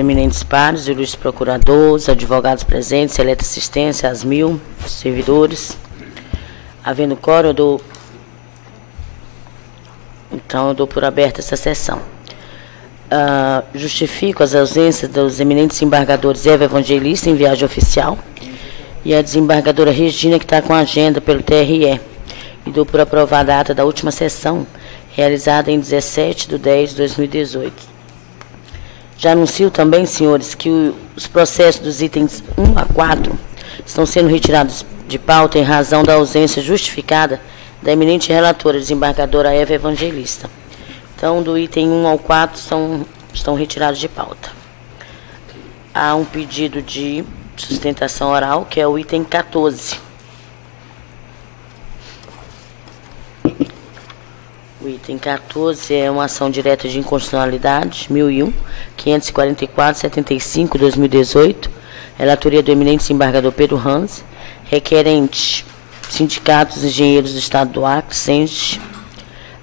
eminentes pares, ilustres procuradores, advogados presentes, seleta assistência, as 1000 servidores. Havendo quórum, eu dou por aberta essa sessão. Justifico as ausências dos eminentes embargadores Eva Evangelista em viagem oficial e a desembargadora Regina, que está com a agenda pelo TRE. E dou por aprovada a ata da última sessão, realizada em 17/10/2018. Já anuncio também, senhores, que os processos dos itens 1 a 4 estão sendo retirados de pauta em razão da ausência justificada da eminente relatora, desembargadora Eva Evangelista. Então, do item 1 ao 4 estão retirados de pauta. Há um pedido de sustentação oral, que é o item 14. O item 14 é uma ação direta de inconstitucionalidade, 1001, 544-75, 2018, relatoria do eminente desembargador Pedro Hans, requerente Sindicatos Engenheiros do Estado do Acre, SENGE,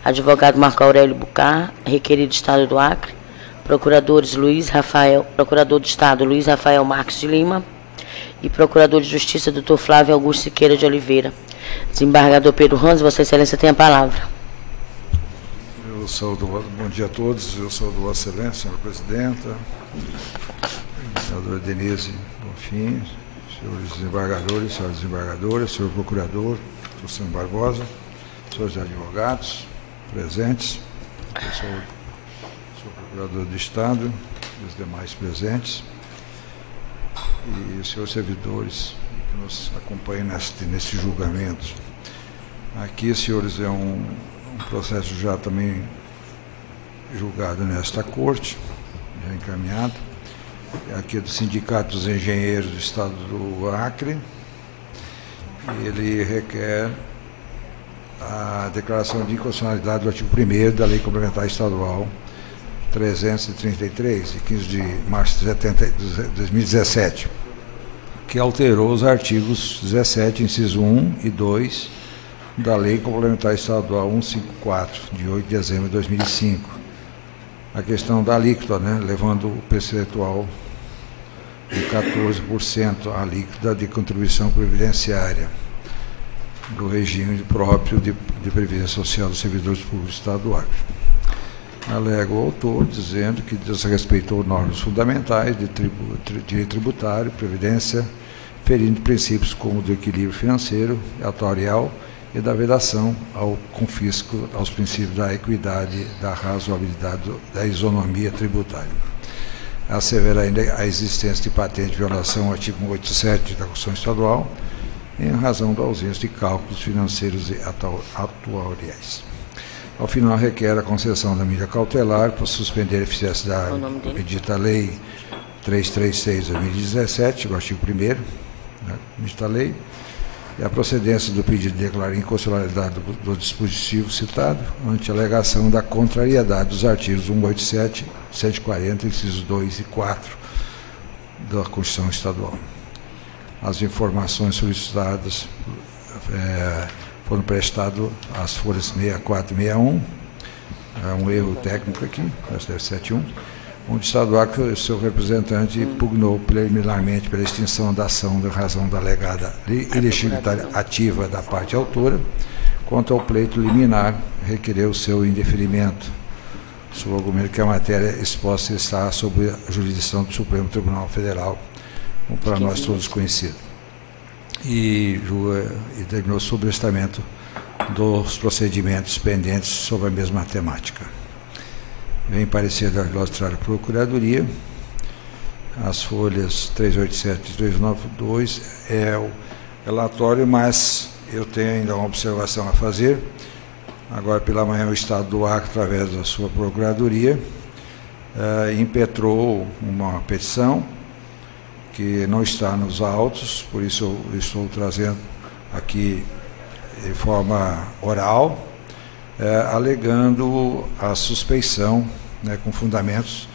advogado Marco Aurélio Bucar, requerido Estado do Acre, procurador do Estado Luiz Rafael Marques de Lima e procurador de Justiça Dr. Flávio Augusto Siqueira de Oliveira. Desembargador Pedro Hans, Vossa Excelência tem a palavra. Bom dia a todos, eu sou do Vossa Excelência, senhora Presidenta, senadora Denise Bonfim, senhores desembargadores, senhoras desembargadoras, senhor Procurador, Luciano Barbosa, senhores advogados presentes, eu sou Procurador do Estado e os demais presentes, e os senhores servidores que nos acompanham nesse julgamento. Aqui, senhores, é um processo já também julgado nesta corte, já encaminhado. Aqui é do Sindicato dos Engenheiros do Estado do Acre. Ele requer a declaração de inconstitucionalidade do artigo 1º da Lei Complementar Estadual 333, de 15 de março de 2017, que alterou os artigos 17, inciso 1 e 2, da Lei Complementar Estadual 154, de 8 de dezembro de 2005. A questão da alíquota, levando o percentual de 14% a alíquota de contribuição previdenciária do regime próprio de previdência social dos servidores públicos do Estado do Acre. Alega o autor dizendo que desrespeitou normas fundamentais de direito tributário, previdência, ferindo princípios como do equilíbrio financeiro, atuarial e da vedação ao confisco aos princípios da equidade, da razoabilidade, da isonomia tributária. Assevera ainda a existência de patente de violação ao artigo 187 da Constituição Estadual, em razão da ausência de cálculos financeiros e atuariais. Ao final, requer a concessão da medida cautelar para suspender a eficácia da medida Lei 336/2017, o artigo 1º, medida lei, e a procedência do pedido de declarar inconstitucionalidade do dispositivo citado, ante a alegação da contrariedade dos artigos 187, 140, incisos 2 e 4 da Constituição Estadual. As informações solicitadas foram prestadas às folhas 64 e 61, há um erro técnico aqui, STF 71, onde o Estado do Acre, seu representante, pugnou preliminarmente pela extinção da ação em razão da alegada ilegitimidade ativa da parte autora, quanto ao pleito liminar, requereu seu indeferimento, sob o argumento que a matéria exposta está sob a jurisdição do Supremo Tribunal Federal, como para nós todos conhecido, e determinou sobrestamento dos procedimentos pendentes sobre a mesma temática. Vem parecer da Ilustrar Procuradoria, as folhas 387 e 392 é o relatório, mas eu tenho ainda uma observação a fazer. Agora pela manhã o Estado do Acre, através da sua Procuradoria, impetrou uma petição que não está nos autos, por isso eu estou trazendo aqui de forma oral, alegando a suspeição, com fundamentos,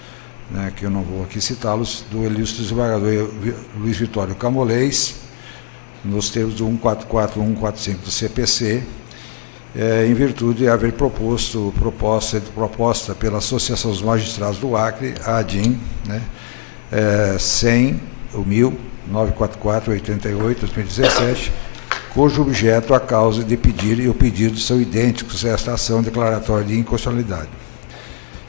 que eu não vou aqui citá-los, do ilustre desembargador Luiz Vitório Camolês, nos termos do 144 e 145 do CPC, em virtude de haver proposta pela Associação dos Magistrados do Acre, a ADIM, 100, o 1000-944-88-2017, cujo objeto, a causa de pedir e o pedido são idênticos a esta ação declaratória de inconstitucionalidade.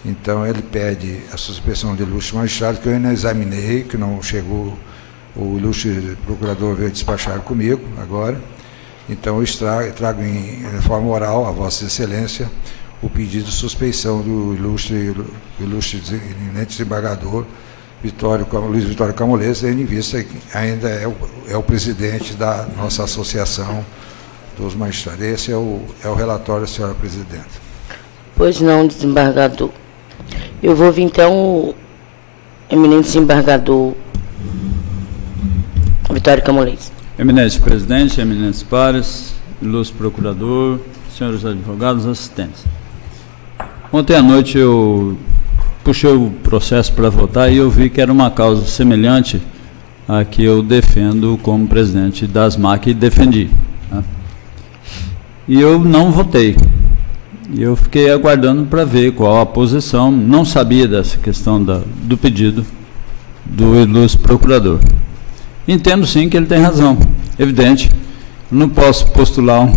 Então, ele pede a suspensão do ilustre magistrado, que eu ainda examinei, que não chegou, o ilustre procurador veio despachar comigo agora. Então, eu trago em forma oral a Vossa Excelência o pedido de suspeição do ilustre desembargador Luiz Vitório Camolês, tendo em vista que ainda é o presidente da nossa associação dos magistrados. Esse é o relatório, senhora presidenta. Pois não, desembargador. Eu vou ouvir, então, o eminente desembargador Vitório Camolês. Eminente presidente, eminentes pares, ilustre procurador, senhores advogados, assistentes. Ontem à noite eu puxei o processo para votar e eu vi que era uma causa semelhante à que eu defendo como presidente da ASMAC e defendi. Né? E eu não votei. E eu fiquei aguardando para ver qual a posição. Não sabia dessa questão do pedido do ilustre procurador. Entendo sim que ele tem razão. Evidente, não posso postular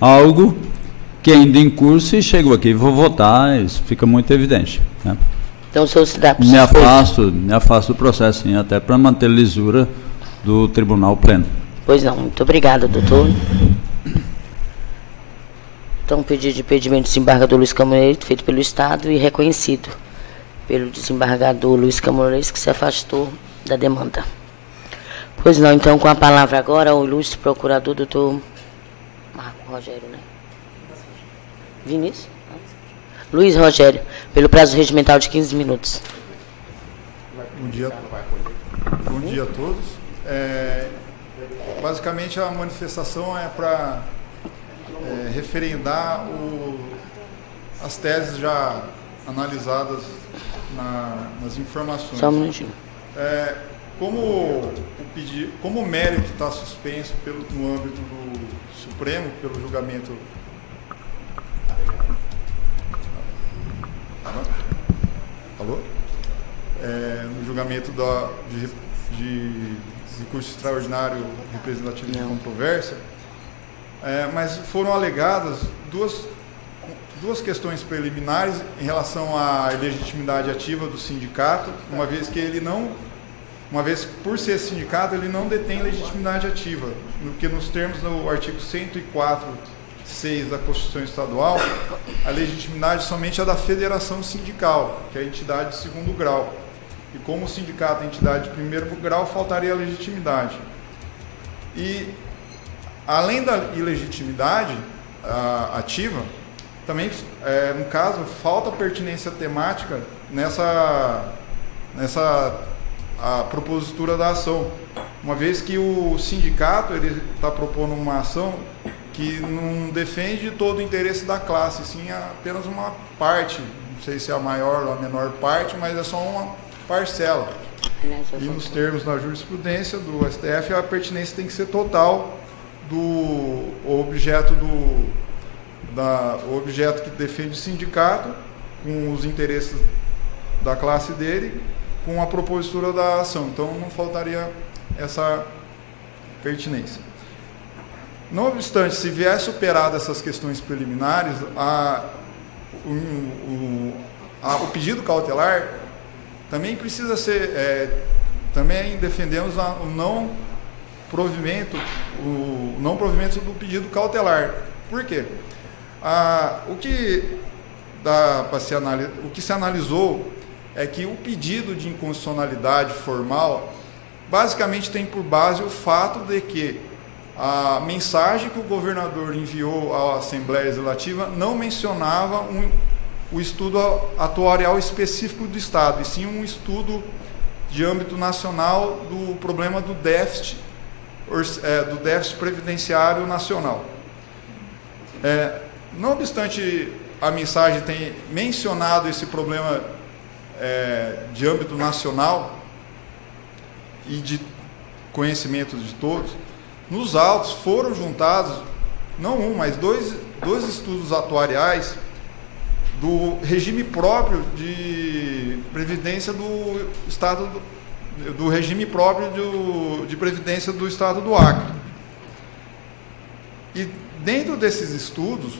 algo que ainda em curso e chego aqui e vou votar, isso fica muito evidente. Né? Então, o senhor se dá para me afasto do processo, sim, até para manter a lisura do Tribunal Pleno. Pois não, muito obrigada, doutor. Então, pedido de impedimento do desembargador Luiz Camolês, feito pelo Estado e reconhecido pelo desembargador Luiz Camolês, que se afastou da demanda. Pois não, então, com a palavra agora, o ilustre procurador, doutor Marco Rogério, né? Vinícius? Luiz Rogério, pelo prazo regimental de 15 minutos. Bom dia a todos. Basicamente, a manifestação é para referendar as teses já analisadas nas informações. Só um minutinho. Como o mérito está suspenso no âmbito do Supremo, pelo julgamento... Alô? No julgamento de recurso extraordinário representativo de controvérsia, mas foram alegadas duas questões preliminares em relação à legitimidade ativa do sindicato, uma vez por ser sindicato ele não detém legitimidade ativa, porque nos termos do artigo 104(6) da Constituição Estadual, a legitimidade somente é da federação sindical, que é a entidade de segundo grau. E como o sindicato é entidade de primeiro grau, faltaria a legitimidade. E, além da ilegitimidade ativa, também, no caso, falta pertinência temática nessa a propositura da ação, uma vez que o sindicato está propondo uma ação que não defende todo o interesse da classe, sim apenas uma parte, não sei se é a maior ou a menor parte, mas é só uma parcela. E nos termos da jurisprudência do STF, a pertinência tem que ser total do objeto que defende o sindicato, com os interesses da classe dele, com a propositura da ação. Então, não faltaria essa pertinência. Não obstante, se vier superado essas questões preliminares, o pedido cautelar também precisa ser, também defendemos o não provimento do pedido cautelar. Por quê? O que se analisou é que o pedido de inconstitucionalidade formal basicamente tem por base o fato de que a mensagem que o governador enviou à Assembleia Legislativa não mencionava o estudo atuarial específico do Estado, e sim um estudo de âmbito nacional do problema do déficit previdenciário nacional. Não obstante a mensagem ter mencionado esse problema de âmbito nacional e de conhecimento de todos, nos autos foram juntados, não um, mas dois estudos atuariais do regime próprio de previdência do Estado do regime próprio de previdência do Estado do Acre. E dentro desses estudos,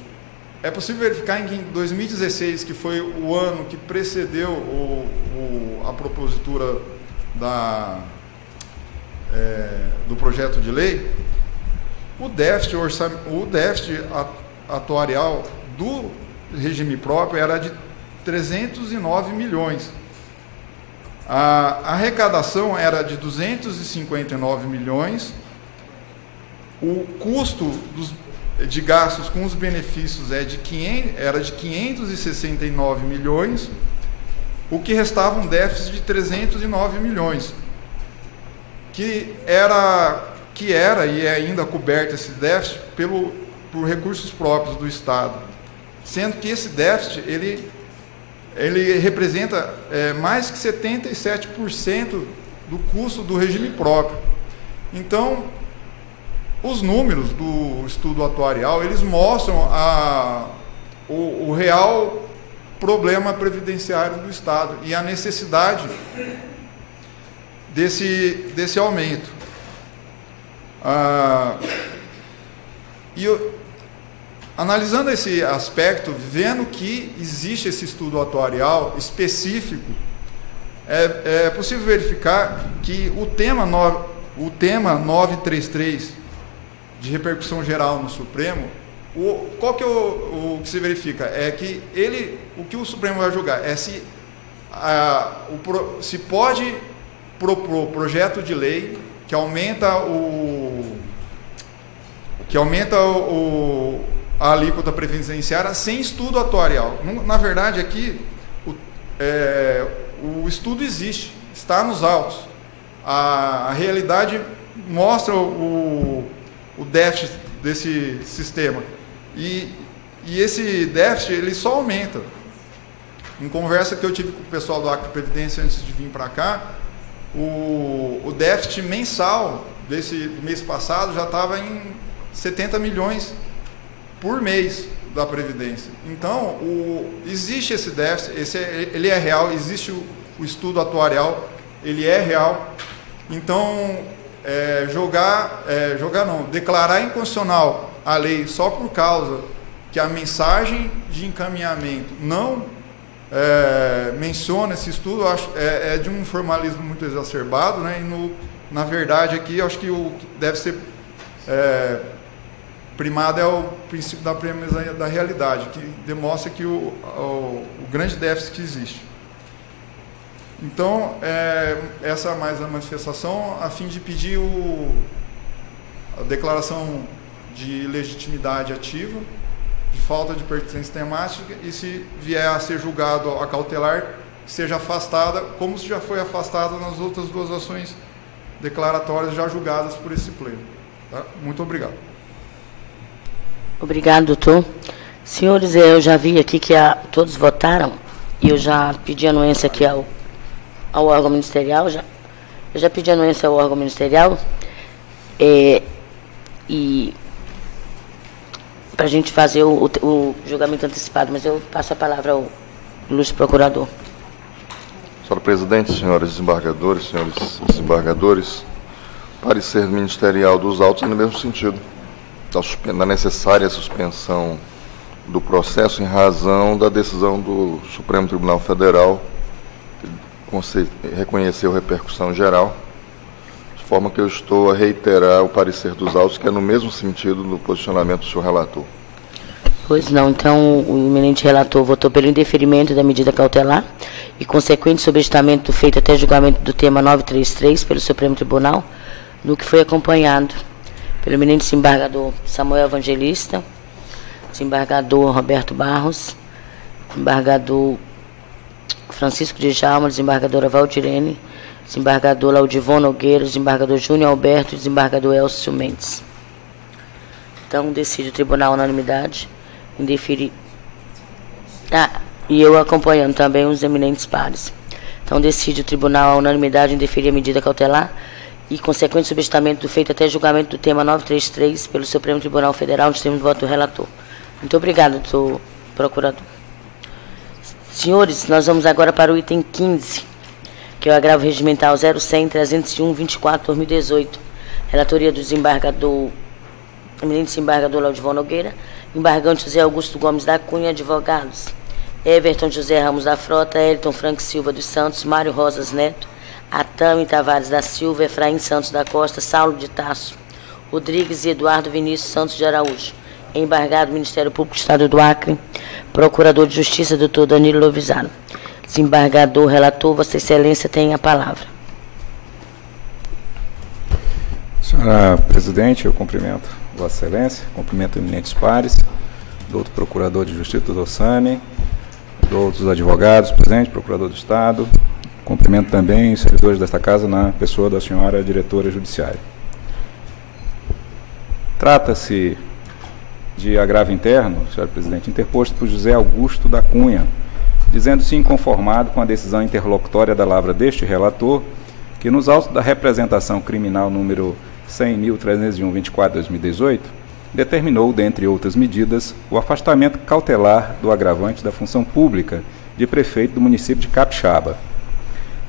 é possível verificar que em 2016, que foi o ano que precedeu a propositura do projeto de lei, o déficit atuarial do regime próprio era de 309 milhões. A arrecadação era de 259 milhões, o custo de gastos com os benefícios era de 569 milhões, o que restava um déficit de 309 milhões, que era e é ainda coberto esse déficit por recursos próprios do Estado, sendo que esse déficit ele representa mais que 77% do custo do regime próprio. Então, os números do estudo atuarial, eles mostram o real problema previdenciário do Estado e a necessidade desse aumento. Analisando esse aspecto, vendo que existe esse estudo atuarial específico, é possível verificar que o tema 933 de repercussão geral no Supremo, qual que é o que se verifica? É que o que o Supremo vai julgar é se pode propor projeto de lei que aumenta a alíquota previdenciária sem estudo atuarial. Na verdade, aqui, o estudo existe, está nos autos. A realidade mostra o déficit desse sistema. E esse déficit, ele só aumenta. Em conversa que eu tive com o pessoal do Acre Previdência antes de vir para cá, o déficit mensal do mês passado já estava em 70 milhões por mês da Previdência. Então, existe esse déficit, ele é real, existe o estudo atuarial, ele é real. Então, declarar inconstitucional a lei só por causa que a mensagem de encaminhamento não menciona esse estudo, eu acho, é de um formalismo muito exacerbado, né? E na verdade aqui, eu acho que o que deve ser primado é o princípio da premissa da realidade, que demonstra que o grande déficit que existe. Então, essa é mais a manifestação a fim de pedir a declaração de legitimidade ativa, de falta de pertinência temática, e se vier a ser julgado a cautelar, seja afastada, como se já foi afastada nas outras duas ações declaratórias já julgadas por esse pleno. Tá? Muito obrigado. Obrigado, doutor. Senhores, eu já vi aqui que todos votaram, e eu já pedi anuência aqui ao órgão ministerial, eu já pedi anuência ao órgão ministerial, e para a gente fazer o julgamento antecipado, mas eu passo a palavra ao ilustre procurador. Senhora presidente, senhores desembargadores, parecer ministerial dos autos é no mesmo sentido, da necessária suspensão do processo em razão da decisão do Supremo Tribunal Federal, que reconheceu repercussão geral, de forma que eu estou a reiterar o parecer dos autos, que é no mesmo sentido do posicionamento do senhor relator. Pois não, então o eminente relator votou pelo indeferimento da medida cautelar e consequente sobrestamento feito até julgamento do tema 933 pelo Supremo Tribunal, no que foi acompanhado pelo eminente desembargador Samuel Evangelista, desembargador Roberto Barros, desembargador Francisco de Jalma, desembargadora Valdirene, desembargador Laudivon Nogueira, desembargador Júnior Alberto e desembargador Elcio Mendes. Então, decide o tribunal a unanimidade em deferir. E eu acompanhando também os eminentes pares. Então, decide o tribunal a unanimidade em deferir a medida cautelar e consequente subestamento do feito até julgamento do tema 933 pelo Supremo Tribunal Federal, no termo de voto do relator. Muito obrigado, doutor procurador. Senhores, nós vamos agora para o item 15, que é o agravo regimental 0100-301-24/2018. Relatoria do desembargador, eminente desembargador Laudivon Nogueira, embargante José Augusto Gomes da Cunha, advogados Everton José Ramos da Frota, Elton Frank Silva dos Santos, Mário Rosas Neto, Atami Tavares da Silva, Efraim Santos da Costa, Saulo de Tasso Rodrigues e Eduardo Vinícius Santos de Araújo. Embargado Ministério Público do Estado do Acre, Procurador de Justiça, doutor Danilo Lovisaro. Desembargador, relator, Vossa Excelência tem a palavra. Senhora Presidente, eu cumprimento Vossa Excelência, cumprimento eminentes pares, doutor Procurador de Justiça, doutor Sami, outros advogados presentes, Procurador do Estado, cumprimento também os servidores desta casa na pessoa da senhora Diretora Judiciária. Trata-se de agravo interno, senhora Presidente, interposto por José Augusto da Cunha, dizendo-se inconformado com a decisão interlocutória da lavra deste relator, que nos autos da representação criminal número 100.301/24/2018, determinou, dentre outras medidas, o afastamento cautelar do agravante da função pública de prefeito do município de Capixaba.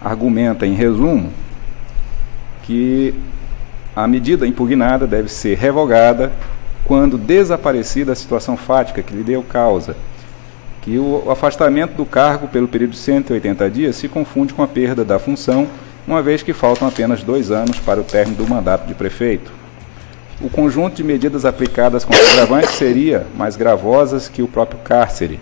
Argumenta, em resumo, que a medida impugnada deve ser revogada quando desaparecida a situação fática que lhe deu causa, que o afastamento do cargo pelo período de 180 dias se confunde com a perda da função, uma vez que faltam apenas 2 anos para o término do mandato de prefeito. O conjunto de medidas aplicadas contra o agravante seria mais gravosas que o próprio cárcere.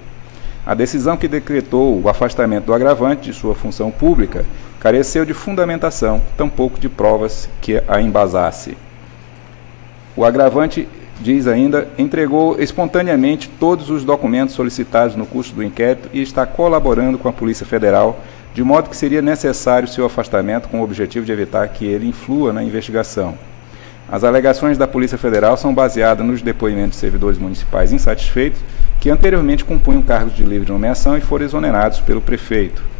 A decisão que decretou o afastamento do agravante de sua função pública careceu de fundamentação, tampouco de provas que a embasasse. O agravante, diz ainda, entregou espontaneamente todos os documentos solicitados no curso do inquérito e está colaborando com a Polícia Federal, de modo que seria necessário seu afastamento com o objetivo de evitar que ele influa na investigação. As alegações da Polícia Federal são baseadas nos depoimentos de servidores municipais insatisfeitos que anteriormente compunham cargos de livre nomeação e foram exonerados pelo prefeito.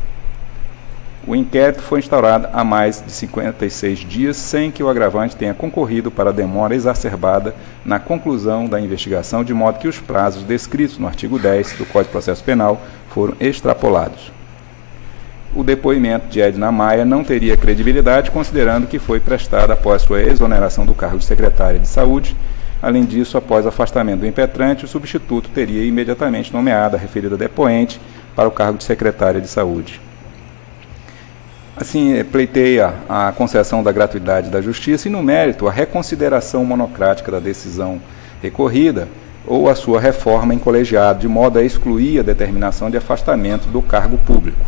O inquérito foi instaurado há mais de 56 dias, sem que o agravante tenha concorrido para a demora exacerbada na conclusão da investigação, de modo que os prazos descritos no artigo 10 do Código de Processo Penal foram extrapolados. O depoimento de Edna Maia não teria credibilidade, considerando que foi prestado após sua exoneração do cargo de secretária de Saúde. Além disso, após o afastamento do impetrante, o substituto teria imediatamente nomeado a referida depoente para o cargo de secretária de Saúde. Assim, pleiteia a concessão da gratuidade da Justiça e, no mérito, a reconsideração monocrática da decisão recorrida ou a sua reforma em colegiado, de modo a excluir a determinação de afastamento do cargo público.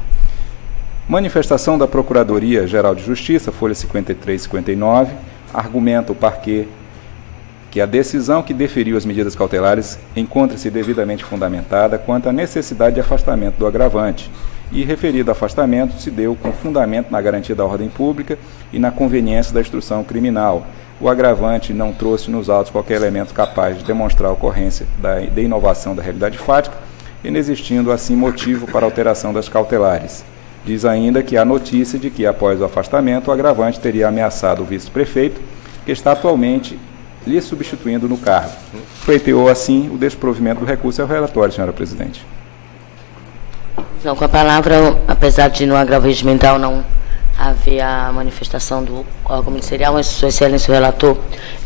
Manifestação da Procuradoria-Geral de Justiça, folha 53 e 59, argumenta o parquê que a decisão que deferiu as medidas cautelares encontra-se devidamente fundamentada quanto à necessidade de afastamento do agravante, e referido afastamento se deu com fundamento na garantia da ordem pública e na conveniência da instrução criminal. O agravante não trouxe nos autos qualquer elemento capaz de demonstrar a ocorrência da inovação da realidade fática, inexistindo assim motivo para alteração das cautelares. Diz ainda que há notícia de que, após o afastamento, o agravante teria ameaçado o vice-prefeito, que está atualmente lhe substituindo no cargo. Pleiteou assim o desprovimento do recurso ao relatório, senhora Presidente. Não, com a palavra, apesar de no agravo regimental não haver a manifestação do órgão ministerial, mas Sua Excelência, o relator,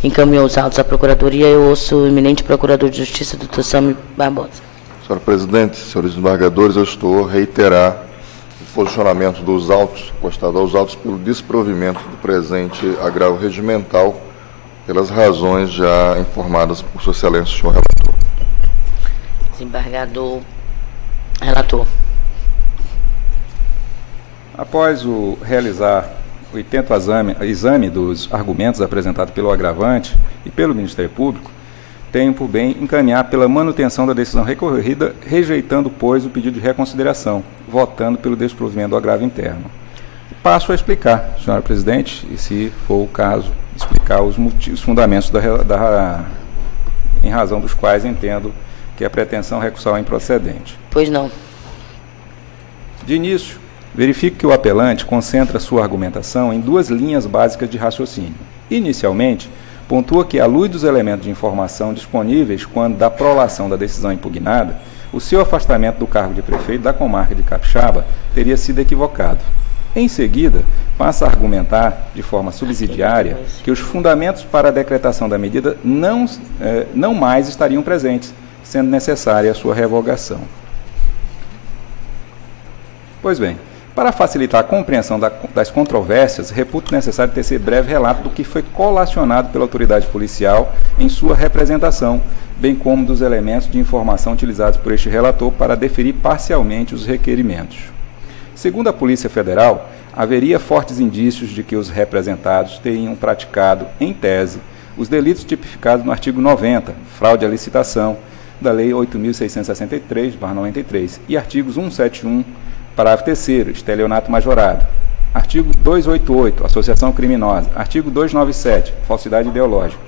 encaminhou os autos à Procuradoria, eu ouço o eminente Procurador de Justiça, doutor Sami Barbosa. Senhora Presidente, senhores desembargadores, eu estou a reiterar o posicionamento dos autos, encostado aos autos, pelo desprovimento do presente agravo regimental, pelas razões já informadas por Sua Excelência, senhor relator. Desembargador, relator. Após realizar o intento exame dos argumentos apresentados pelo agravante e pelo Ministério Público, tenho por bem encaminhar pela manutenção da decisão recorrida, rejeitando, pois, o pedido de reconsideração, votando pelo desprovimento do agravo interno. Passo a explicar, senhora Presidente, e se for o caso, explicar os motivos, fundamentos em razão dos quais entendo que a pretensão recursal é improcedente. Pois não. De início, verifico que o apelante concentra sua argumentação em 2 linhas básicas de raciocínio. Inicialmente, pontua que, à luz dos elementos de informação disponíveis quando da prolação da decisão impugnada, o seu afastamento do cargo de prefeito da comarca de Capixaba teria sido equivocado. Em seguida, passa a argumentar, de forma subsidiária, que os fundamentos para a decretação da medida não mais estariam presentes, sendo necessária a sua revogação. Pois bem, para facilitar a compreensão das controvérsias, reputo necessário tecer breve relato do que foi colacionado pela autoridade policial em sua representação, bem como dos elementos de informação utilizados por este relator para deferir parcialmente os requerimentos. Segundo a Polícia Federal, haveria fortes indícios de que os representados teriam praticado, em tese, os delitos tipificados no artigo 90, fraude à licitação, da Lei 8.663/93, e artigos 171, parágrafo 3º, estelionato majorado, artigo 288, associação criminosa, artigo 297, falsidade ideológica,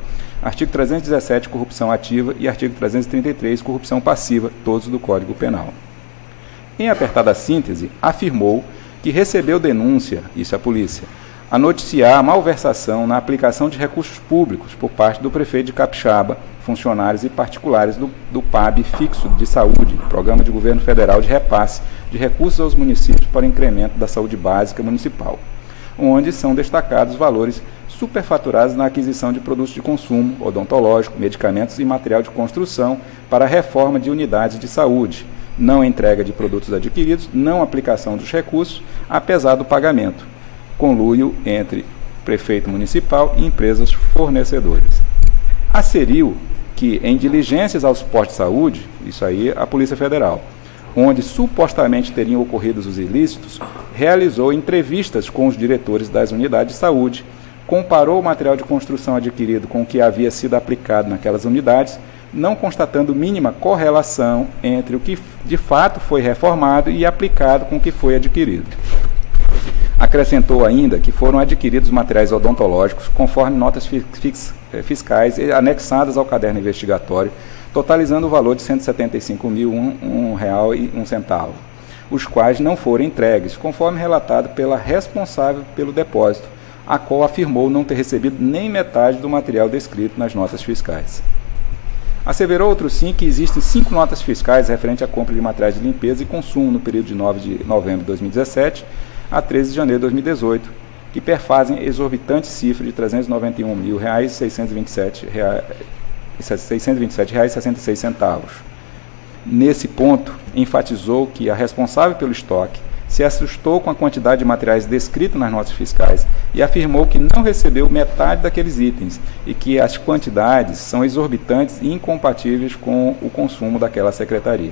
artigo 317, corrupção ativa, e artigo 333, corrupção passiva, todos do Código Penal. Em apertada síntese, afirmou que recebeu denúncia, isso é a polícia, a noticiar a malversação na aplicação de recursos públicos por parte do prefeito de Capixaba, funcionários e particulares do PAB fixo de saúde, Programa de Governo Federal de Repasse de Recursos aos Municípios para o Incremento da Saúde Básica Municipal, onde são destacados valores superfaturados na aquisição de produtos de consumo, odontológico, medicamentos e material de construção para a reforma de unidades de saúde, não entrega de produtos adquiridos, não aplicação dos recursos, apesar do pagamento, conluio entre prefeito municipal e empresas fornecedoras. Aferiu que, em diligências aos postos de saúde, isso aí a Polícia Federal, onde supostamente teriam ocorrido os ilícitos, realizou entrevistas com os diretores das unidades de saúde, comparou o material de construção adquirido com o que havia sido aplicado naquelas unidades, não constatando mínima correlação entre o que de fato foi reformado e aplicado com o que foi adquirido. Acrescentou ainda que foram adquiridos materiais odontológicos conforme notas fiscais anexadas ao caderno investigatório, totalizando o valor de R$ 175.001,01, os quais não foram entregues, conforme relatado pela responsável pelo depósito, a qual afirmou não ter recebido nem metade do material descrito nas notas fiscais. Asseverou outro sim que existem 5 notas fiscais referentes à compra de materiais de limpeza e consumo no período de 9 de novembro de 2017 a 13 de janeiro de 2018, que perfazem exorbitante cifra de R$ 391.627,66. Nesse ponto, enfatizou que a responsável pelo estoque se assustou com a quantidade de materiais descritos nas notas fiscais e afirmou que não recebeu metade daqueles itens e que as quantidades são exorbitantes e incompatíveis com o consumo daquela secretaria.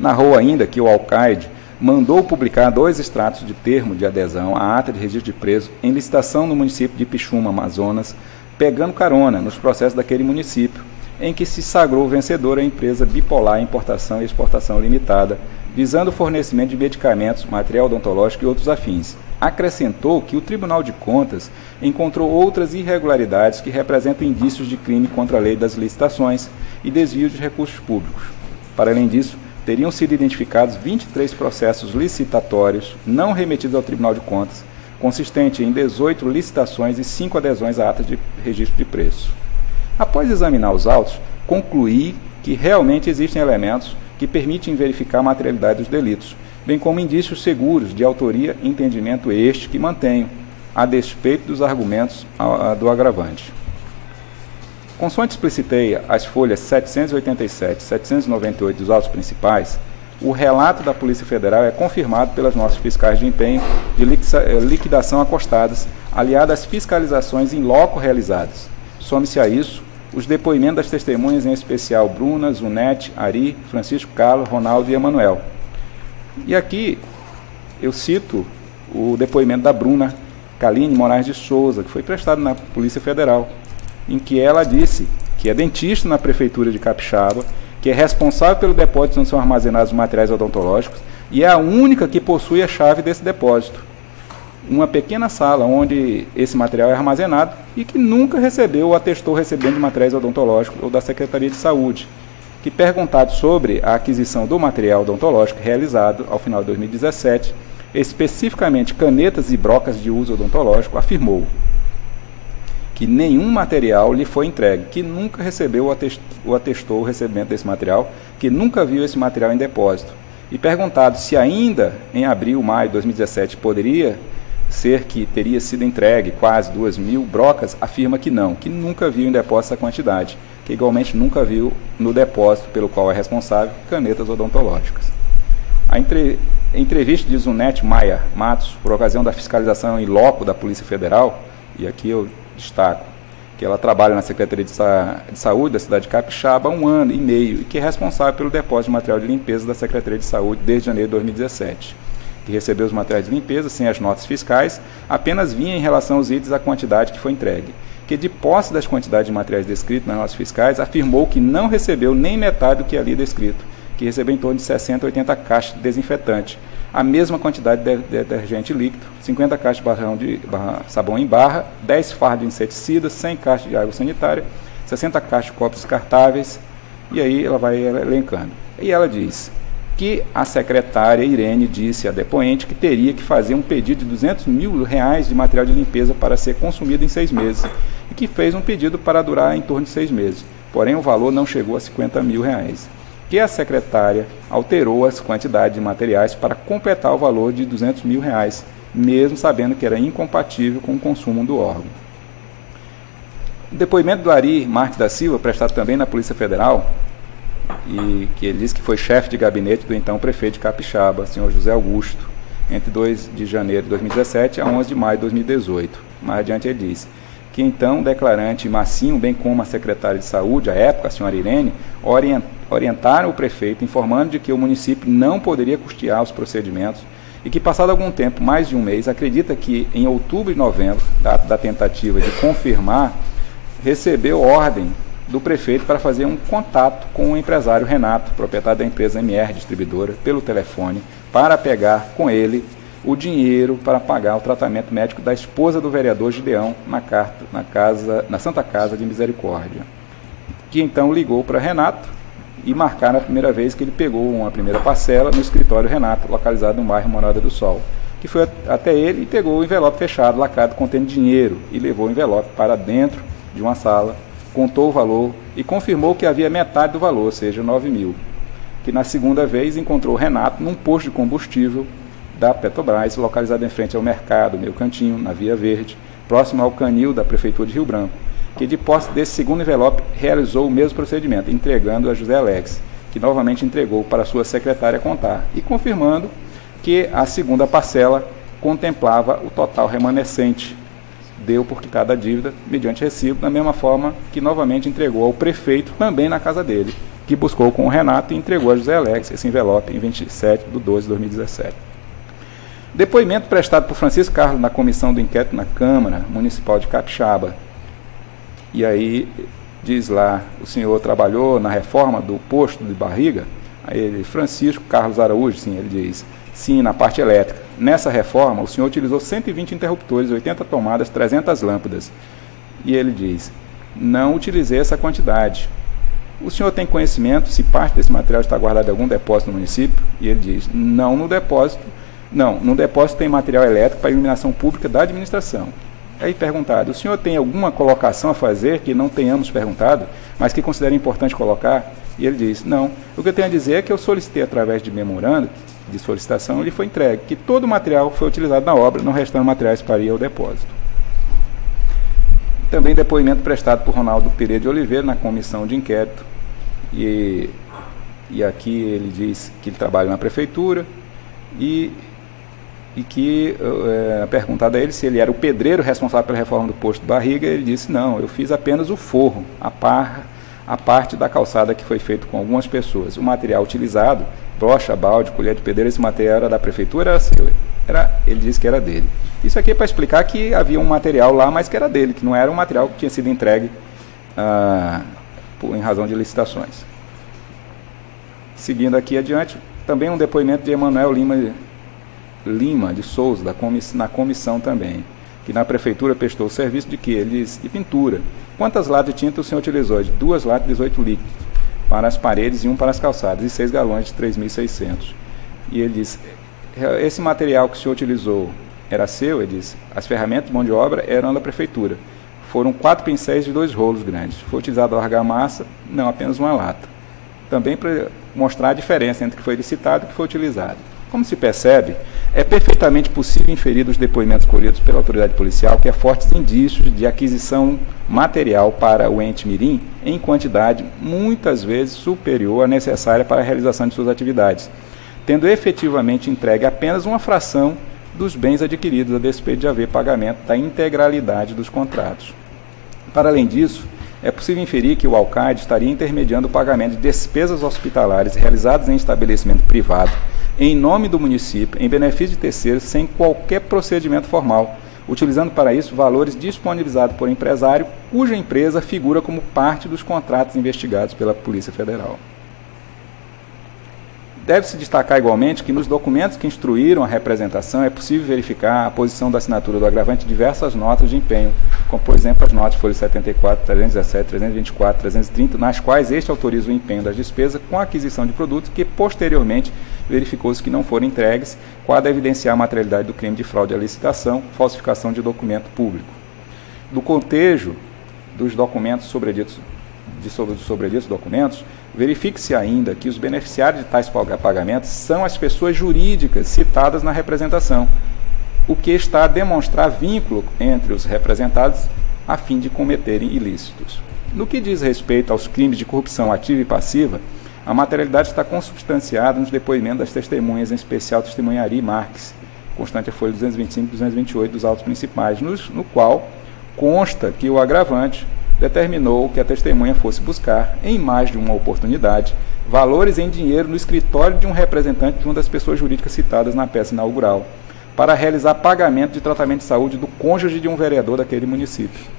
Narrou ainda que o alcaide mandou publicar 2 extratos de termo de adesão à ata de registro de preço em licitação no município de Pixuma, Amazonas, pegando carona nos processos daquele município, em que se sagrou vencedora a empresa Bipolar Importação e Exportação Limitada, visando o fornecimento de medicamentos, material odontológico e outros afins. Acrescentou que o Tribunal de Contas encontrou outras irregularidades que representam indícios de crime contra a lei das licitações e desvio de recursos públicos. Para além disso, teriam sido identificados 23 processos licitatórios não remetidos ao Tribunal de Contas, consistente em 18 licitações e 5 adesões à ata de registro de preço. Após examinar os autos, concluí que realmente existem elementos que permitem verificar a materialidade dos delitos, bem como indícios seguros de autoria e entendimento este que mantenho, a despeito dos argumentos do agravante. Consoante explicitei as folhas 787 e 798 dos autos principais, o relato da Polícia Federal é confirmado pelas notas fiscais de empenho de liquidação acostadas, aliadas às fiscalizações in loco realizadas. Some-se a isso os depoimentos das testemunhas, em especial Bruna, Zunete, Ari, Francisco Carlos, Ronaldo e Emanuel. E aqui eu cito o depoimento da Bruna Kaline Moraes de Souza, que foi prestado na Polícia Federal, em que ela disse que é dentista na Prefeitura de Capixaba, que é responsável pelo depósito onde são armazenados os materiais odontológicos e é a única que possui a chave desse depósito. Uma pequena sala onde esse material é armazenado e que nunca recebeu ou atestou recebendo de materiais odontológicos ou da Secretaria de Saúde, que, perguntado sobre a aquisição do material odontológico realizado ao final de 2017, especificamente canetas e brocas de uso odontológico, afirmou que nenhum material lhe foi entregue, que nunca recebeu ou atestou o recebimento desse material, que nunca viu esse material em depósito E perguntado se ainda em abril, maio de 2017 poderia ser que teria sido entregue quase 2.000 brocas, afirma que não, que nunca viu em depósito essa quantidade, que igualmente nunca viu no depósito pelo qual é responsável canetas odontológicas. A entrevista de Zunete Maia Matos, por ocasião da fiscalização em loco da Polícia Federal, e aqui eu destaco que ela trabalha na Secretaria de Saúde da cidade de Capixaba há 1 ano e meio e que é responsável pelo depósito de material de limpeza da Secretaria de Saúde desde janeiro de 2017. Que recebeu os materiais de limpeza sem as notas fiscais, apenas vinha em relação aos itens a quantidade que foi entregue. Que de posse das quantidades de materiais descritos nas notas fiscais, afirmou que não recebeu nem metade do que ali descrito, que recebeu em torno de 60 a 80 caixas de desinfetante, a mesma quantidade de detergente líquido, 50 caixas de sabão em barra, 10 fardos de inseticidas, 100 caixas de água sanitária, 60 caixas de copos descartáveis, e aí ela vai elencando. E ela diz que a secretária Irene disse à depoente que teria que fazer um pedido de R$200 mil de material de limpeza para ser consumido em 6 meses, e que fez um pedido para durar em torno de 6 meses, porém o valor não chegou a R$50 mil. Que a secretária alterou as quantidades de materiais para completar o valor de R$200 mil, mesmo sabendo que era incompatível com o consumo do órgão. O depoimento do Ari Marques da Silva, prestado também na Polícia Federal, e que ele disse que foi chefe de gabinete do então prefeito de Capixaba, senhor José Augusto, entre 2 de janeiro de 2017 a 11 de maio de 2018. Mais adiante ele diz que então o declarante Massinho, bem como a secretária de saúde, à época, a senhora Irene, orientaram o prefeito informando de que o município não poderia custear os procedimentos e que, passado algum tempo, mais de um mês, acredita que em outubro e novembro, data da tentativa de confirmar, recebeu ordem do prefeito para fazer um contato com o empresário Renato, proprietário da empresa MR Distribuidora, pelo telefone, para pegar com ele o dinheiro para pagar o tratamento médico da esposa do vereador Gideão na Santa Casa de Misericórdia. Que então ligou para Renato e marcaram a primeira vez que ele pegou uma primeira parcela no escritório Renato, localizado no bairro Morada do Sol, que foi até ele e pegou o envelope fechado, lacrado, contendo dinheiro, e levou o envelope para dentro de uma sala, contou o valor e confirmou que havia metade do valor, ou seja, 9 mil. Que na segunda vez encontrou o Renato num posto de combustível da Petrobras, localizado em frente ao mercado, Meu Cantinho, na Via Verde, próximo ao canil da Prefeitura de Rio Branco, que de posse desse segundo envelope realizou o mesmo procedimento, entregando a José Alex, que novamente entregou para sua secretária contar, e confirmando que a segunda parcela contemplava o total remanescente, deu por quitada a dívida mediante recibo, da mesma forma que novamente entregou ao prefeito, também na casa dele, que buscou com o Renato e entregou a José Alex esse envelope em 27 de 12 de 2017. Depoimento prestado por Francisco Carlos na comissão do inquérito na Câmara Municipal de Capixaba. E aí diz lá, o senhor trabalhou na reforma do posto de Barriga? Aí ele, Francisco Carlos Araújo, sim, ele diz, sim, na parte elétrica. Nessa reforma, o senhor utilizou 120 interruptores, 80 tomadas, 300 lâmpadas. E ele diz, não utilizei essa quantidade. O senhor tem conhecimento se parte desse material está guardado em algum depósito no município? E ele diz, não no depósito. Não, no depósito tem material elétrico para iluminação pública da administração. Aí perguntado, o senhor tem alguma colocação a fazer que não tenhamos perguntado, mas que considera importante colocar? E ele diz, não, o que eu tenho a dizer é que eu solicitei através de memorando de solicitação, ele foi entregue, que todo o material foi utilizado na obra, não restando materiais para ir ao depósito. Também depoimento prestado por Ronaldo Pereira de Oliveira na comissão de inquérito, e aqui ele diz que ele trabalha na prefeitura, e que perguntado a ele se ele era o pedreiro responsável pela reforma do posto de Barriga, ele disse, não, eu fiz apenas o forro, a parte da calçada que foi feito com algumas pessoas. O material utilizado, brocha, balde, colher de pedreiro, esse material era da prefeitura, era seu. Ele disse que era dele. Isso aqui é para explicar que havia um material lá, mas que era dele, que não era um material que tinha sido entregue em razão de licitações. Seguindo aqui adiante, também um depoimento de Emanuel Lima de Souza, na comissão também, que na prefeitura prestou o serviço de que? Ele disse, de pintura. Quantas latas de tinta o senhor utilizou? De 2 latas de 18 líquidos para as paredes e 1 para as calçadas, e 6 galões de 3.600. E ele disse, esse material que o senhor utilizou era seu? Ele disse, as ferramentas de mão de obra eram da prefeitura. Foram 4 pincéis de 2 rolos grandes. Foi utilizado a argamassa? Não, apenas uma lata. também para mostrar a diferença entre o que foi licitado e o que foi utilizado. Como se percebe, é perfeitamente possível inferir dos depoimentos colhidos pela autoridade policial que há fortes indícios de aquisição material para o ente mirim em quantidade muitas vezes superior à necessária para a realização de suas atividades, tendo efetivamente entregue apenas uma fração dos bens adquiridos a despeito de haver pagamento da integralidade dos contratos. Para além disso, é possível inferir que o alcaide estaria intermediando o pagamento de despesas hospitalares realizadas em estabelecimento privado, em nome do município, em benefício de terceiros, sem qualquer procedimento formal, utilizando para isso valores disponibilizados por empresário, cuja empresa figura como parte dos contratos investigados pela Polícia Federal. Deve-se destacar igualmente que nos documentos que instruíram a representação é possível verificar a posição da assinatura do agravante de diversas notas de empenho, como por exemplo as notas folha 74, 317, 324, 330, nas quais este autoriza o empenho das despesas com a aquisição de produtos que posteriormente verificou-se que não foram entregues, quadro a evidenciar a materialidade do crime de fraude à licitação, falsificação de documento público. Do contejo dos documentos sobreditos documentos, verifique-se ainda que os beneficiários de tais pagamentos são as pessoas jurídicas citadas na representação, o que está a demonstrar vínculo entre os representados a fim de cometerem ilícitos. No que diz respeito aos crimes de corrupção ativa e passiva, a materialidade está consubstanciada nos depoimentos das testemunhas, em especial a testemunha Ari Marques, constante a folha 225 e 228 dos autos principais, no qual consta que o agravante determinou que a testemunha fosse buscar, em mais de uma oportunidade, valores em dinheiro no escritório de um representante de uma das pessoas jurídicas citadas na peça inaugural, para realizar pagamento de tratamento de saúde do cônjuge de um vereador daquele município.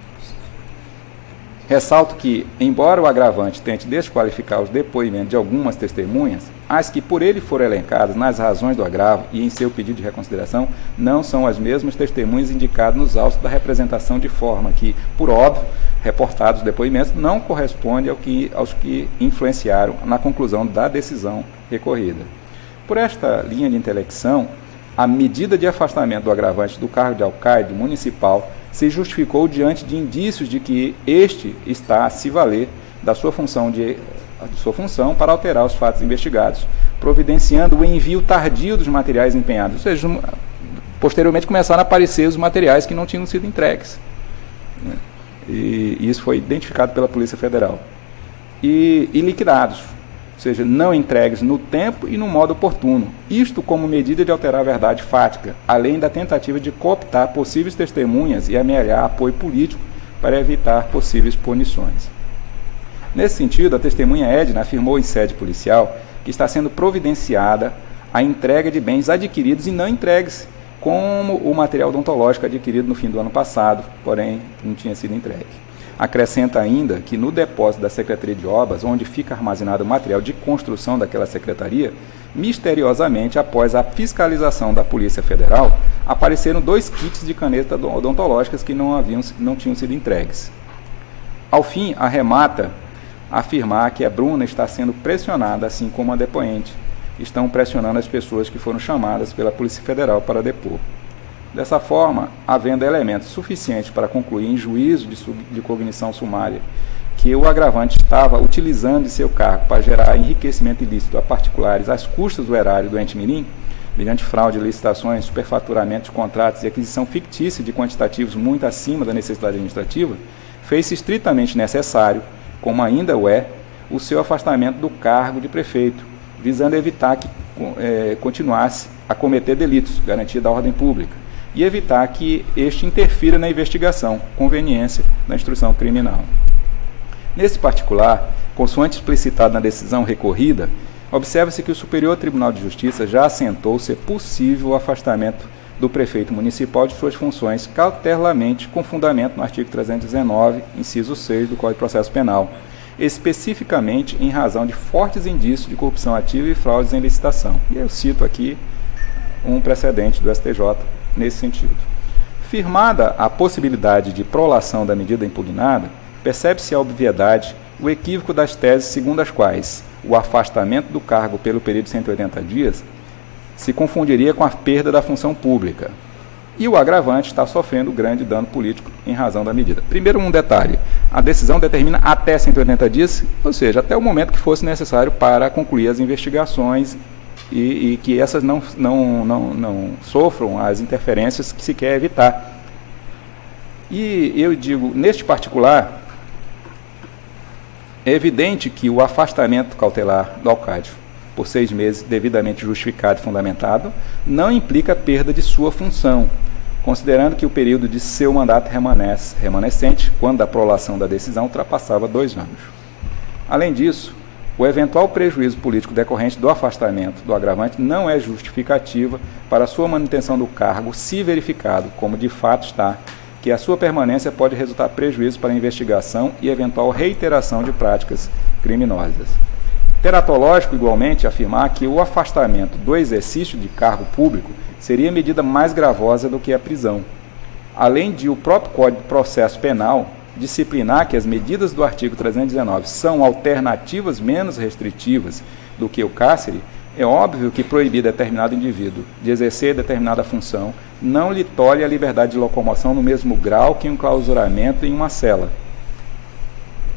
Ressalto que, embora o agravante tente desqualificar os depoimentos de algumas testemunhas, as que por ele foram elencadas nas razões do agravo e em seu pedido de reconsideração não são as mesmas testemunhas indicadas nos autos da representação, de forma que, por óbvio, reportados depoimentos não correspondem aos que influenciaram na conclusão da decisão recorrida. Por esta linha de intelecção, a medida de afastamento do agravante do cargo de alcaide municipal se justificou diante de indícios de que este está a se valer da sua função para alterar os fatos investigados, providenciando o envio tardio dos materiais empenhados, ou seja, posteriormente começaram a aparecer os materiais que não tinham sido entregues. E isso foi identificado pela Polícia Federal. E liquidados, ou seja, não entregues no tempo e no modo oportuno. Isto como medida de alterar a verdade fática, além da tentativa de cooptar possíveis testemunhas e amealhar apoio político para evitar possíveis punições. Nesse sentido, a testemunha Edna afirmou em sede policial que está sendo providenciada a entrega de bens adquiridos e não entregues, como o material odontológico adquirido no fim do ano passado, porém não tinha sido entregue. Acrescenta ainda que no depósito da Secretaria de Obras, onde fica armazenado o material de construção daquela secretaria, misteriosamente, após a fiscalização da Polícia Federal, apareceram 2 kits de canetas odontológicas que não tinham sido entregues. Ao fim, arremata a afirmar que a Bruna está sendo pressionada, assim como a depoente. Estão pressionando as pessoas que foram chamadas pela Polícia Federal para depor. Dessa forma, havendo elementos suficientes para concluir em juízo de cognição sumária que o agravante estava utilizando de seu cargo para gerar enriquecimento ilícito a particulares às custas do erário do ente mirim, mediante fraude, licitações, superfaturamento de contratos e aquisição fictícia de quantitativos muito acima da necessidade administrativa, fez-se estritamente necessário, como ainda o é, o seu afastamento do cargo de prefeito, visando evitar que continuasse a cometer delitos, garantia da ordem pública, e evitar que este interfira na investigação, conveniência da instrução criminal. Nesse particular, consoante explicitado na decisão recorrida, observa-se que o Superior Tribunal de Justiça já assentou ser possível o afastamento do prefeito municipal de suas funções cautelarmente com fundamento no artigo 319, inciso 6 do Código de Processo Penal, especificamente em razão de fortes indícios de corrupção ativa e fraudes em licitação. E eu cito aqui um precedente do STJ nesse sentido. Firmada a possibilidade de prolação da medida impugnada, percebe-se a obviedade, o equívoco das teses segundo as quais o afastamento do cargo pelo período de 180 dias se confundiria com a perda da função pública. e o agravante está sofrendo grande dano político em razão da medida. Primeiro, um detalhe: a decisão determina até 180 dias, ou seja, até o momento que fosse necessário para concluir as investigações e que essas não sofram as interferências que se quer evitar. E eu digo, neste particular, é evidente que o afastamento cautelar do alcade por 6 meses, devidamente justificado e fundamentado, não implica perda de sua função, considerando que o período de seu mandato remanescente, quando da prolação da decisão, ultrapassava 2 anos. Além disso, o eventual prejuízo político decorrente do afastamento do agravante não é justificativa para sua manutenção do cargo, se verificado, como de fato está, que a sua permanência pode resultar prejuízo para a investigação e eventual reiteração de práticas criminosas. Teratológico, igualmente, afirmar que o afastamento do exercício de cargo público seria medida mais gravosa do que a prisão. Além de o próprio Código de Processo Penal disciplinar que as medidas do artigo 319 são alternativas menos restritivas do que o cárcere, é óbvio que proibir determinado indivíduo de exercer determinada função não lhe tolhe a liberdade de locomoção no mesmo grau que um clausuramento em uma cela.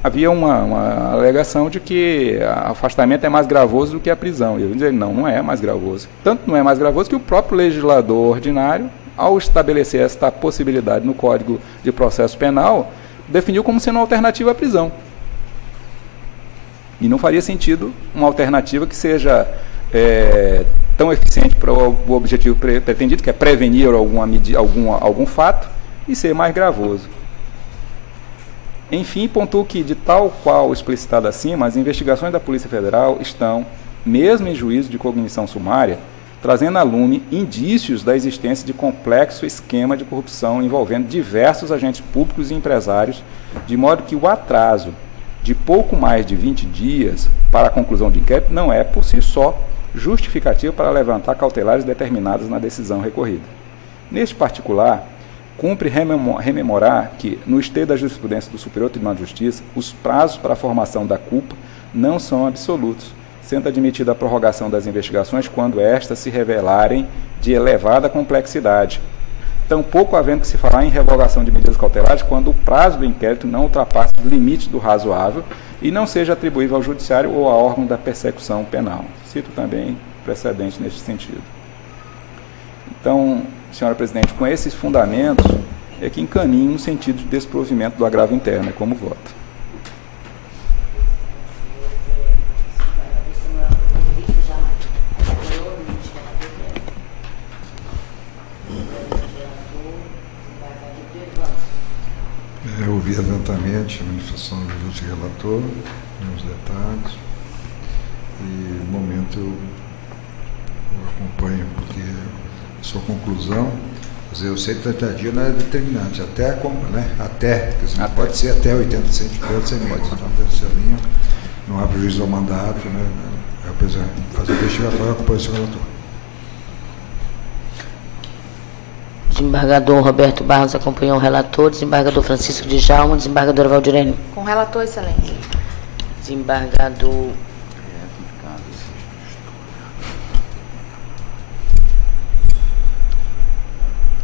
Havia uma alegação de que o afastamento é mais gravoso do que a prisão. E eu ia dizer, não é mais gravoso. Tanto não é mais gravoso que o próprio legislador ordinário, ao estabelecer esta possibilidade no Código de Processo Penal, definiu como sendo uma alternativa à prisão. E não faria sentido uma alternativa que seja tão eficiente para o objetivo pretendido, que é prevenir algum fato, e ser mais gravoso. Enfim, pontuo que, de tal qual explicitado acima, as investigações da Polícia Federal estão, mesmo em juízo de cognição sumária, trazendo a lume indícios da existência de complexo esquema de corrupção envolvendo diversos agentes públicos e empresários, de modo que o atraso de pouco mais de 20 dias para a conclusão de inquérito não é, por si só, justificativo para levantar cautelares determinadas na decisão recorrida. Neste particular, cumpre rememorar que, no esteio da jurisprudência do Superior Tribunal de Justiça, os prazos para a formação da culpa não são absolutos, sendo admitida a prorrogação das investigações quando estas se revelarem de elevada complexidade. Tampouco havendo que se falar em revogação de medidas cautelares quando o prazo do inquérito não ultrapasse os limites do razoável e não seja atribuível ao judiciário ou a órgão da persecução penal. Cito também precedente neste sentido. Então, senhora presidente, com esses fundamentos é que encaminho no sentido de desprovimento do agravo interno, como voto. Eu ouvi atentamente a manifestação do ilustre relator, os detalhes, e no momento eu acompanho, porque sua conclusão, quer dizer, eu sei que 30 dias não é determinante, até a compra, né? Até, pode ser até 80 centímetros, então dessa linha não há prejuízo ao mandato, né? Apesar de fazer investigatório, acompanha o seu relator. Desembargador Roberto Barros acompanhou o relator, desembargador Francisco de Jalma, desembargadora Valdirene. Com relator, excelência. Desembargador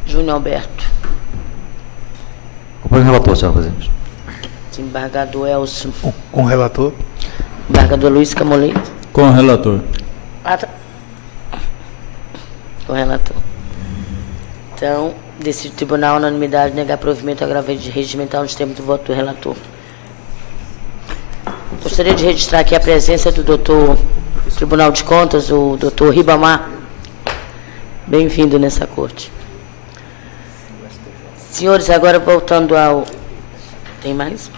Júnior Alberto. Acompanho o relator, senhora presidente. Desembargador Elcio. Com o relator. Desembargador Luiz Camolei. Com o relator. Com o relator. Então, decide o tribunal, unanimidade, negar provimento agravante regimental nos termos do voto do relator. Gostaria de registrar aqui a presença do doutor Tribunal de Contas, o doutor Ribamar. Bem-vindo nessa corte. Senhores, agora voltando ao... Tem mais?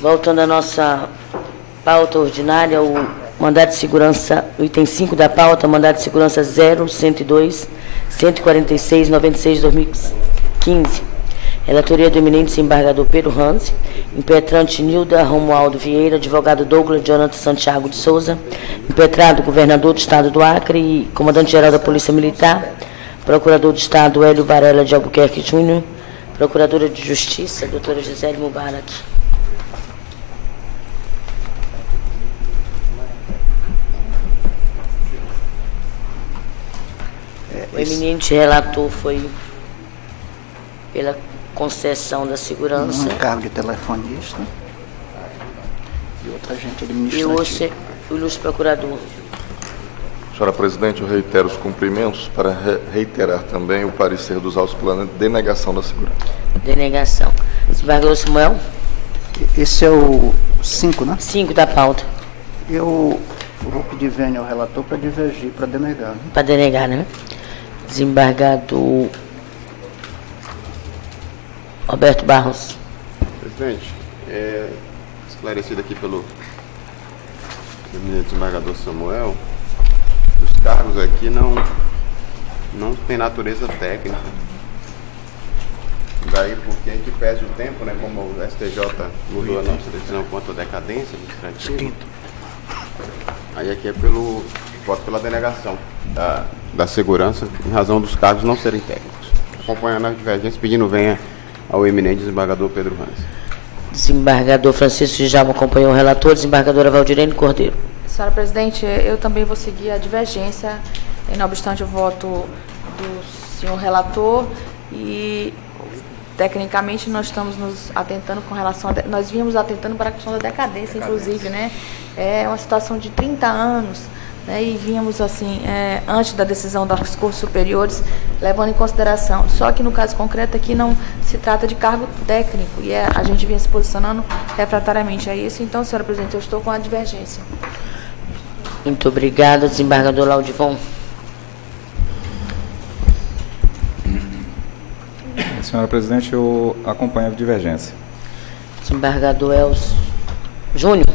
Voltando à nossa pauta ordinária, o mandado de segurança, o item 5 da pauta, mandado de segurança 0102, 146, 96, 2015. Relatoria do eminente desembargador Pedro Ranzi, impetrante Nilda Romualdo Vieira, advogado Douglas Jonathan Santiago de Souza, impetrado governador do Estado do Acre e comandante-geral da Polícia Militar, procurador do Estado Hélio Varela de Albuquerque Júnior, procuradora de Justiça, doutora Gisele Mubarak. eminente relator foi pela concessão da segurança. Um cargo de telefonista e outro agente administrativo. E o ilustre procurador. Senhora presidente, eu reitero os cumprimentos para reiterar também o parecer dos autos pela denegação da segurança. Denegação. Desembargador Samuel? Esse é o 5, né? 5 da pauta. Eu vou pedir vênia ao relator para divergir, para denegar. Né? Para denegar, né? Desembargador Roberto Barros. Presidente, esclarecido aqui pelo eminente desembargador Samuel, os cargos aqui não têm natureza técnica. Daí porque a gente perde o tempo, né? Como o STJ mudou a nossa decisão quanto à decadência administrativa. Aí aqui é voto pela denegação da segurança, em razão dos cargos não serem técnicos. Acompanhando a divergência, pedindo venha ao eminente desembargador Pedro Hans. Desembargador Francisco Djalma acompanhou o relator. Desembargadora Valdirene Cordeiro. Senhora presidente, eu também vou seguir a divergência, não obstante o voto do senhor relator, e tecnicamente nós estamos nos atentando com relação a... Nós vínhamos atentando para a questão da decadência, inclusive, né? É uma situação de 30 anos, né? E vínhamos, assim, antes da decisão das Cortes Superiores, levando em consideração. Só que no caso concreto aqui não se trata de cargo técnico, e a gente vinha se posicionando refratariamente a isso. Então, senhora presidente, eu estou com a divergência. Muito obrigada. Desembargador Laudivon. Senhora presidente, eu acompanho a divergência. Desembargador Elcio Júnior.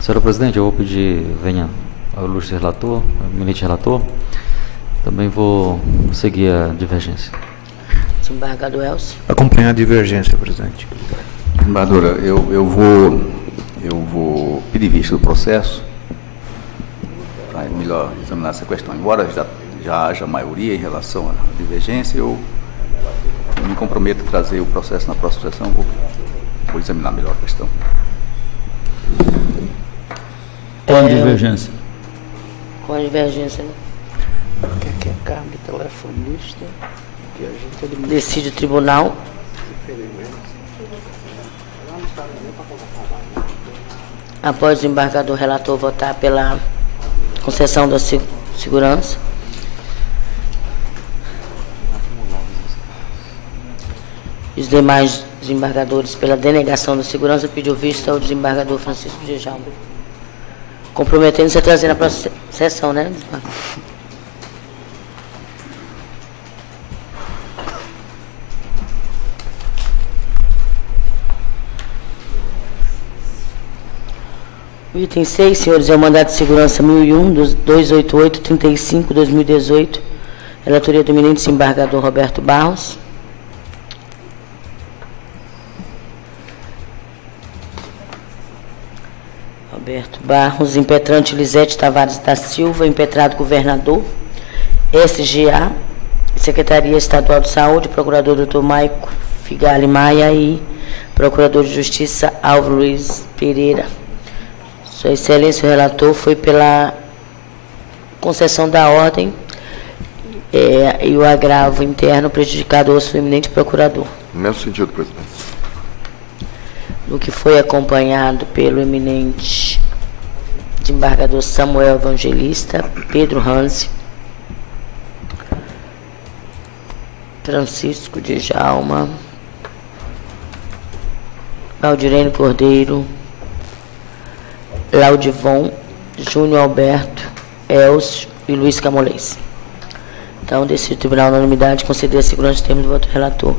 Senhora presidente, eu vou pedir venha ao ilustre relator, ao eminente relator. Também vou seguir a divergência. Desembargador Elcio. Acompanhar a divergência, presidente. Desembargadora, eu vou pedir vista do processo para melhor examinar essa questão. Embora já haja maioria em relação à divergência, eu me comprometo a trazer o processo na próxima sessão, vou examinar melhor a questão. Com a divergência. Com a divergência, né? O que é cargo de telefonista e agente administrativo? Decide o tribunal. Após o desembargador relator votar pela concessão da segurança, os demais desembargadores pela denegação da segurança, pediu vista ao desembargador Francisco Djalma. Comprometendo-se a trazer na próxima sessão, né, desembargador? O item 6, senhores, é o mandato de segurança 1001-288-35-2018, relatoria do eminente desembargador Roberto Barros. Roberto Barros, impetrante Lisete Tavares da Silva, impetrado governador, SGA, Secretaria Estadual de Saúde, procurador Dr. Maico Figali Maia e procurador de Justiça Álvaro Luiz Pereira. Sua Excelência, o relator foi pela concessão da ordem e o agravo interno prejudicado ao seu eminente procurador. No mesmo sentido, presidente. No que foi acompanhado pelo eminente desembargador Samuel Evangelista, Pedro Hans, Francisco Djalma, Valdirene Cordeiro, Laudivon, Júnior Alberto, Elcio e Luiz Camolês. Então, decide o tribunal na unanimidade conceder a segurança de termos do voto do relator.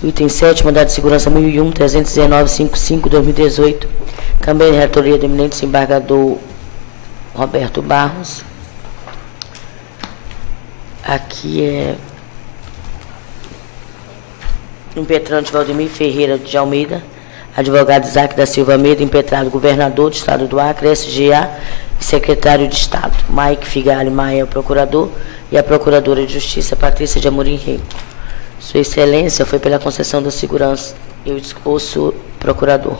O item 7, mandado de segurança 1001-319-55-2018, também de relatoria do eminente desembargador Roberto Barros. Aqui é impetrante Valdemir Ferreira de Almeida, advogado Isaac da Silva Almeida, impetrado governador do Estado do Acre, SGA, e secretário de Estado, Maico Figali Maia, procurador, e a procuradora de Justiça, Patrícia de Amorim Rei. Sua Excelência foi pela concessão da segurança. Eu ouço procurador.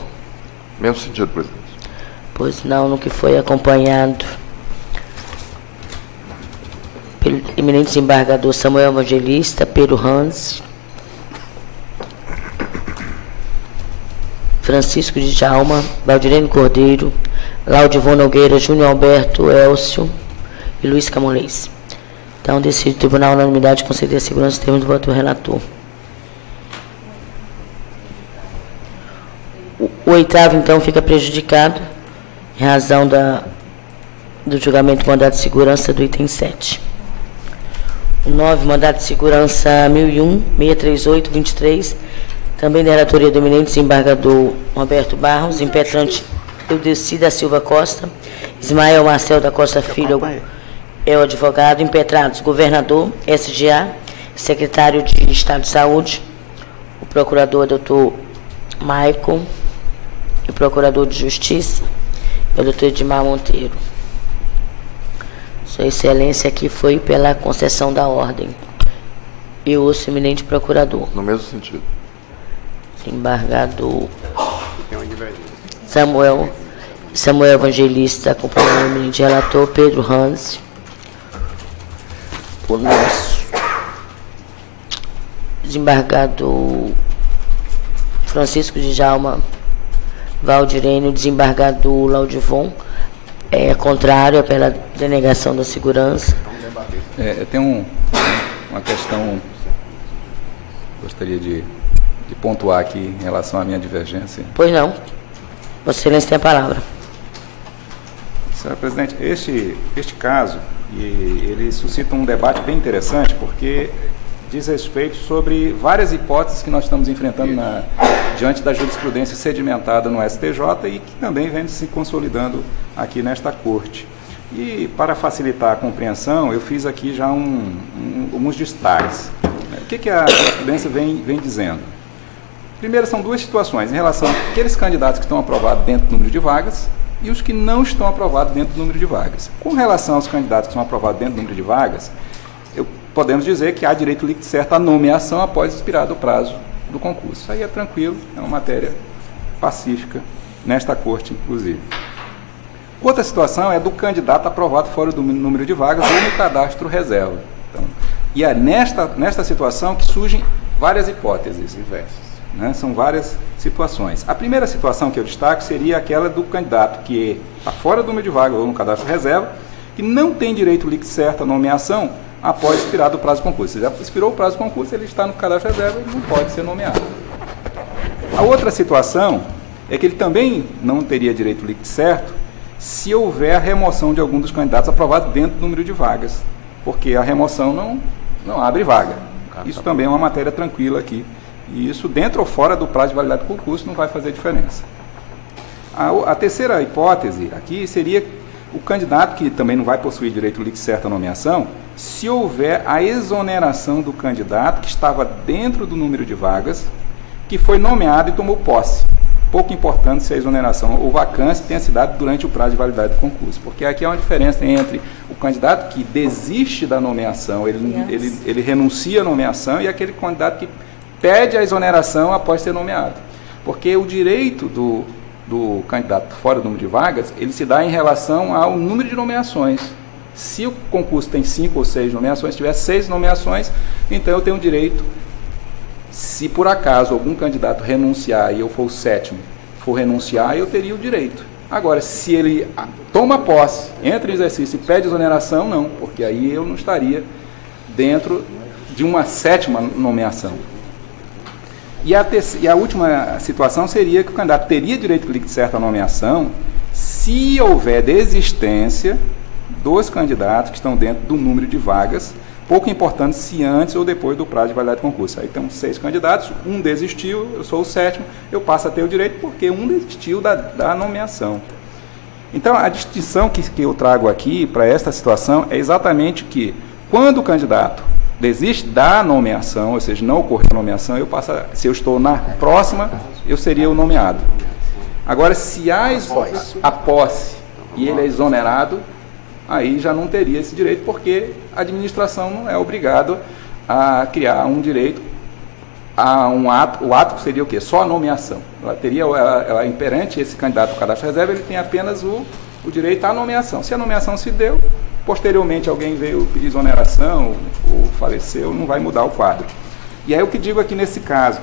Mesmo sentido, presidente. Pois não, no que foi acompanhado pelo eminente desembargador Samuel Evangelista, Pedro Hans, Francisco de Djalma, Valdirene Cordeiro, Laudivon Nogueira, Júnior Alberto, Elcio e Luiz Camolês. Então, decide o tribunal na unanimidade conceder a segurança em termos do voto do relator. O oitavo, então, fica prejudicado em razão do julgamento do mandado de segurança do item 7. O 9, mandado de segurança 1001-638-23, também da relatoria do eminente desembargador Roberto Barros, impetrante Eudeci da Silva Costa, Ismael Marcel da Costa Filho é o advogado, impetrados governador, SGA, secretário de Estado de Saúde, o procurador doutor Michael, e o procurador de Justiça, o doutor Edmar Monteiro. Sua Excelência aqui foi pela concessão da ordem. E o eminente procurador. No mesmo sentido. Desembargador Samuel Evangelista, acompanhando o eminente relator Pedro Hans. O nosso desembargador Francisco de Djalma, Valdirene, o desembargador Laudivon, é contrário pela denegação da segurança. Tem uma questão, gostaria de pontuar aqui em relação à minha divergência. Pois não. Vossa Excelência tem a palavra. Senhor presidente, este caso, ele suscita um debate bem interessante, porque diz respeito sobre várias hipóteses que nós estamos enfrentando diante da jurisprudência sedimentada no STJ e que também vem se consolidando aqui nesta Corte. E, para facilitar a compreensão, eu fiz aqui já alguns destaques. O que a jurisprudência vem dizendo? Primeiro, são duas situações em relação àqueles candidatos que estão aprovados dentro do número de vagas e os que não estão aprovados dentro do número de vagas. Com relação aos candidatos que são aprovados dentro do número de vagas, podemos dizer que há direito líquido certo à nomeação após expirado o prazo do concurso. Isso aí é tranquilo, é uma matéria pacífica nesta Corte, inclusive. Outra situação é do candidato aprovado fora do número de vagas ou no cadastro reserva. Então, e é nesta situação que surgem várias hipóteses diversas. São várias situações. A primeira situação que eu destaco seria aquela do candidato que está fora do número de vagas ou no cadastro reserva, que não tem direito líquido certo à nomeação após expirado o prazo do concurso. Se já expirou o prazo do concurso, ele está no cadastro reserva e não pode ser nomeado. A outra situação é que ele também não teria direito líquido certo se houver a remoção de algum dos candidatos aprovados dentro do número de vagas, porque a remoção não abre vaga. Isso também é uma matéria tranquila aqui. E isso, dentro ou fora do prazo de validade do concurso, não vai fazer diferença. A terceira hipótese aqui seria o candidato que também não vai possuir direito líquido certo à nomeação, se houver a exoneração do candidato que estava dentro do número de vagas, que foi nomeado e tomou posse. Pouco importante se a exoneração ou vacância tenha se dado durante o prazo de validade do concurso, porque aqui há uma diferença entre o candidato que desiste da nomeação, ele renuncia à nomeação, e aquele candidato que pede a exoneração após ser nomeado. Porque o direito do candidato fora do número de vagas, ele se dá em relação ao número de nomeações. Se o concurso tem 5 ou 6 nomeações, se tiver 6 nomeações, então eu tenho direito, se por acaso algum candidato renunciar e eu for o 7º, for renunciar, eu teria o direito. Agora, se ele toma posse, entra em exercício e pede exoneração, não, porque aí eu não estaria dentro de uma 7ª nomeação. E a última situação seria que o candidato teria direito líquido certo à nomeação se houver desistência dos candidatos que estão dentro do número de vagas, pouco importante se antes ou depois do prazo de validade do concurso. Aí tem 6 candidatos, um desistiu, eu sou o 7º, eu passo a ter o direito porque um desistiu da nomeação. Então, a distinção que eu trago aqui para esta situação é exatamente que, quando o candidato desiste da nomeação, ou seja, não ocorreu a nomeação, se eu estou na próxima, eu seria o nomeado. Agora, se há a posse e ele é exonerado, aí já não teria esse direito, porque a administração não é obrigada a criar um direito a um ato. O ato seria o quê? Só a nomeação. Ela perante esse candidato ao cadastro reserva, ele tem apenas o direito à nomeação. Se a nomeação se deu, posteriormente alguém veio pedir exoneração ou faleceu, não vai mudar o quadro. E aí o que digo aqui nesse caso,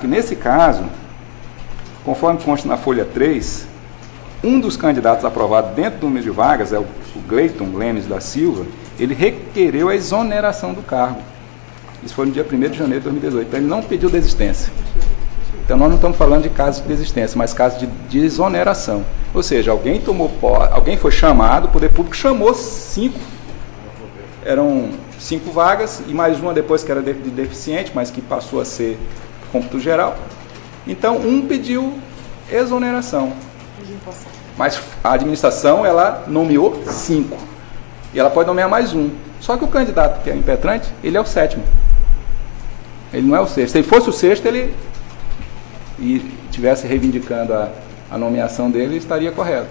conforme consta na folha 3, um dos candidatos aprovados dentro do número de vagas, é o Gleiton Lemes da Silva, ele requereu a exoneração do cargo. Isso foi no dia 1º de janeiro de 2018, então ele não pediu desistência. Então nós não estamos falando de casos de desistência, mas casos de exoneração. Ou seja, alguém foi chamado, o poder público chamou 5. Eram 5 vagas e mais uma depois que era de deficiente, mas que passou a ser cômputo geral. Então um pediu exoneração. Mas a administração, ela nomeou 5. E ela pode nomear mais um. Só que o candidato que é impetrante, ele é o 7º. Ele não é o 6º. Se ele fosse o 6º, ele estivesse reivindicando a nomeação dele, estaria correto.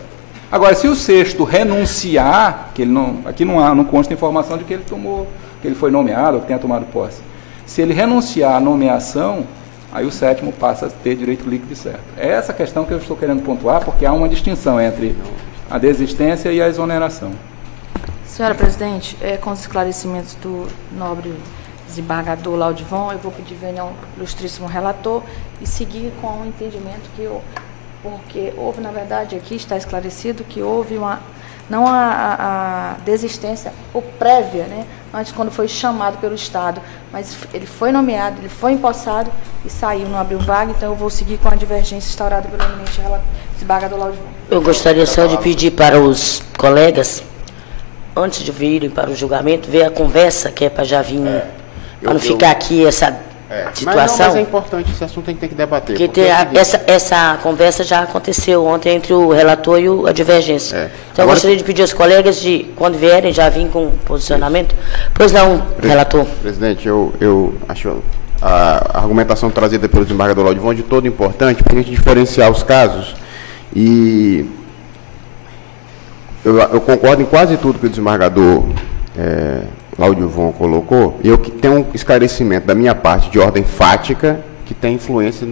Agora, se o 6º renunciar, que ele não, aqui não consta informação de que ele foi nomeado ou que tenha tomado posse. Se ele renunciar à nomeação, aí o 7º passa a ter direito líquido e certo. É essa questão que eu estou querendo pontuar, porque há uma distinção entre a desistência e a exoneração. Senhora presidente, com os esclarecimentos do nobre desembargador Laudivon, eu vou pedir venha ao ilustríssimo relator e seguir com o entendimento porque houve, na verdade, aqui está esclarecido que houve não a desistência ou prévia, né, antes quando foi chamado pelo Estado, mas ele foi nomeado, ele foi empossado e saiu, não abriu vaga, então eu vou seguir com a divergência instaurada pelo eminente desembargador Laudivon. Eu gostaria só de pedir para os colegas, antes de virem para o julgamento, ver a conversa que é para já vir, para não ficar aqui essa situação. Mas é importante, esse assunto tem que debater. Porque essa conversa já aconteceu ontem entre o relator e a divergência. Então, eu gostaria de pedir aos colegas de, quando vierem, já vir com posicionamento. Pois não, relator. Presidente, eu acho a argumentação trazida pelo desembargador Laudivon de todo importante para a gente diferenciar os casos. E eu concordo em quase tudo que o desembargador Laudivon colocou, e eu tenho um esclarecimento da minha parte de ordem fática que tem influência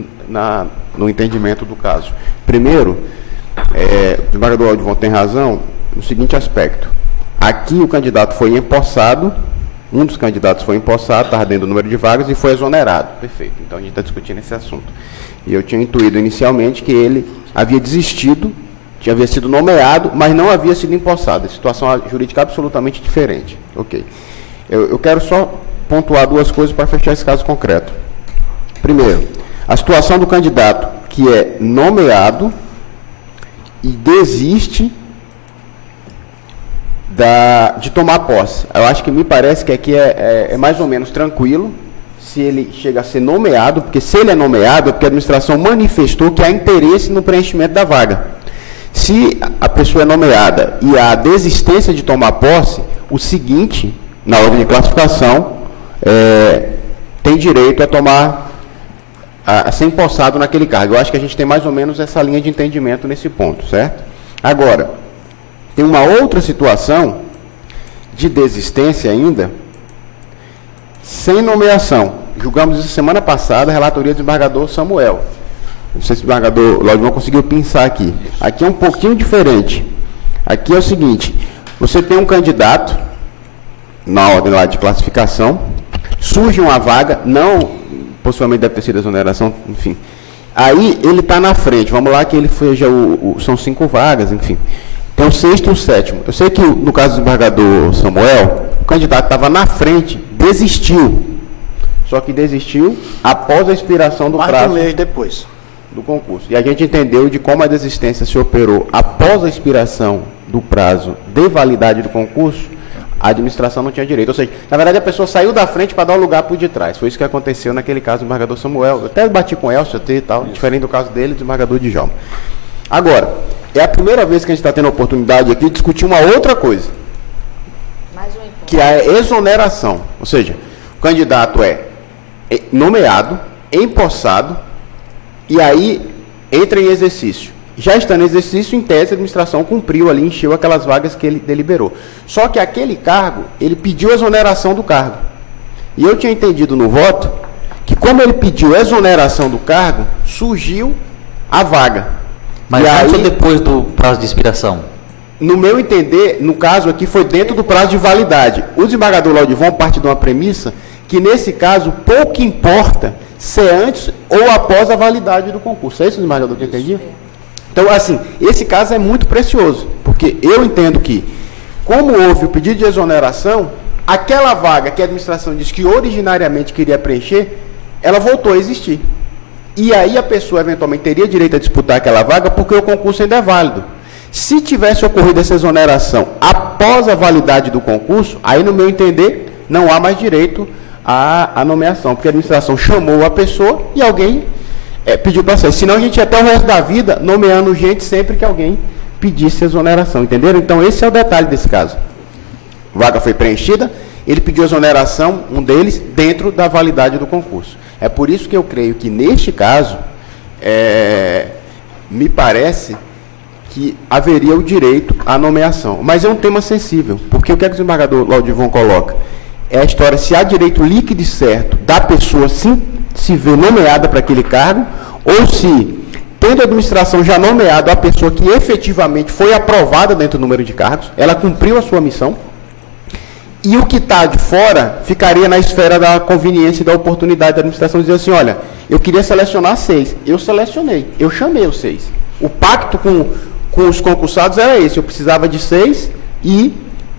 no entendimento do caso. Primeiro, o desembargador Laudivon tem razão no seguinte aspecto. Aqui o candidato foi empossado, um dos candidatos foi empossado, estava dentro do número de vagas e foi exonerado. Perfeito, então a gente está discutindo esse assunto. E eu tinha intuído inicialmente que ele havia desistido, havia sido nomeado, mas não havia sido empossado. Situação jurídica absolutamente diferente. Ok. Eu quero só pontuar duas coisas para fechar esse caso concreto. Primeiro, a situação do candidato que é nomeado e desiste de tomar posse. Eu acho que me parece que aqui é mais ou menos tranquilo se ele chega a ser nomeado, porque se ele é nomeado é porque a administração manifestou que há interesse no preenchimento da vaga. Se a pessoa é nomeada e há desistência de tomar posse, o seguinte, na ordem de classificação, tem direito a ser empossado naquele cargo. Eu acho que a gente tem mais ou menos essa linha de entendimento nesse ponto, certo? Agora, tem uma outra situação de desistência ainda, sem nomeação. Julgamos isso semana passada, a relatoria do desembargador Samuel. Não sei se o desembargador Laudivon conseguiu pensar aqui. Aqui é um pouquinho diferente. Aqui é o seguinte, você tem um candidato, na ordem lá de classificação, surge uma vaga, possivelmente deve ter sido exoneração, enfim. Aí ele está na frente, vamos lá que ele foi, são 5 vagas, enfim. Tem o 6º e o 7º. Eu sei que no caso do desembargador Samuel, o candidato estava na frente, desistiu. Só que desistiu após a expiração do prazo. Mais de um mês depois do concurso. E a gente entendeu de como a desistência se operou após a expiração do prazo de validade do concurso, a administração não tinha direito. Ou seja, na verdade a pessoa saiu da frente para dar o lugar para o de trás. Foi isso que aconteceu naquele caso do desembargador Samuel. Eu até bati com o Elcio e tal, diferente do caso dele, do desembargador Djalma. Agora, é a primeira vez que a gente está tendo a oportunidade aqui de discutir uma outra coisa, que é a exoneração. Ou seja, o candidato é nomeado, empossado, e aí entra em exercício. Já estando em exercício, em tese, a administração cumpriu ali, encheu aquelas vagas que ele deliberou. Só que aquele cargo, ele pediu exoneração do cargo. E eu tinha entendido no voto que, como ele pediu exoneração do cargo, surgiu a vaga. Mas antes ou depois do prazo de expiração? no meu entender, no caso aqui, foi dentro do prazo de validade. O desembargador Laudivon parte de uma premissa que, nesse caso, pouco importa se é antes ou após a validade do concurso. É isso, desembargador, que eu entendi? Então, assim, esse caso é muito precioso, porque eu entendo que, como houve o pedido de exoneração, aquela vaga que a administração disse que originariamente queria preencher, ela voltou a existir. E aí a pessoa, eventualmente, teria direito a disputar aquela vaga porque o concurso ainda é válido. Se tivesse ocorrido essa exoneração após a validade do concurso, aí, no meu entender, não há mais direito à nomeação, porque a administração chamou a pessoa e alguém pediu para sair. Senão a gente ia até o resto da vida nomeando gente sempre que alguém pedisse exoneração, entenderam? Então esse é o detalhe desse caso. A vaga foi preenchida, ele pediu exoneração, um deles, dentro da validade do concurso. É por isso que eu creio que, neste caso, me parece que haveria o direito à nomeação. Mas é um tema sensível, porque o que é que o desembargador Laudivon coloca? É a história se há direito líquido e certo da pessoa se ver nomeada para aquele cargo, ou se, tendo a administração já nomeado a pessoa que efetivamente foi aprovada dentro do número de cargos, ela cumpriu a sua missão, e o que está de fora ficaria na esfera da conveniência e da oportunidade da administração dizer assim, olha, eu queria selecionar 6, eu selecionei, eu chamei os 6. O pacto com os concursados era esse, eu precisava de 6 e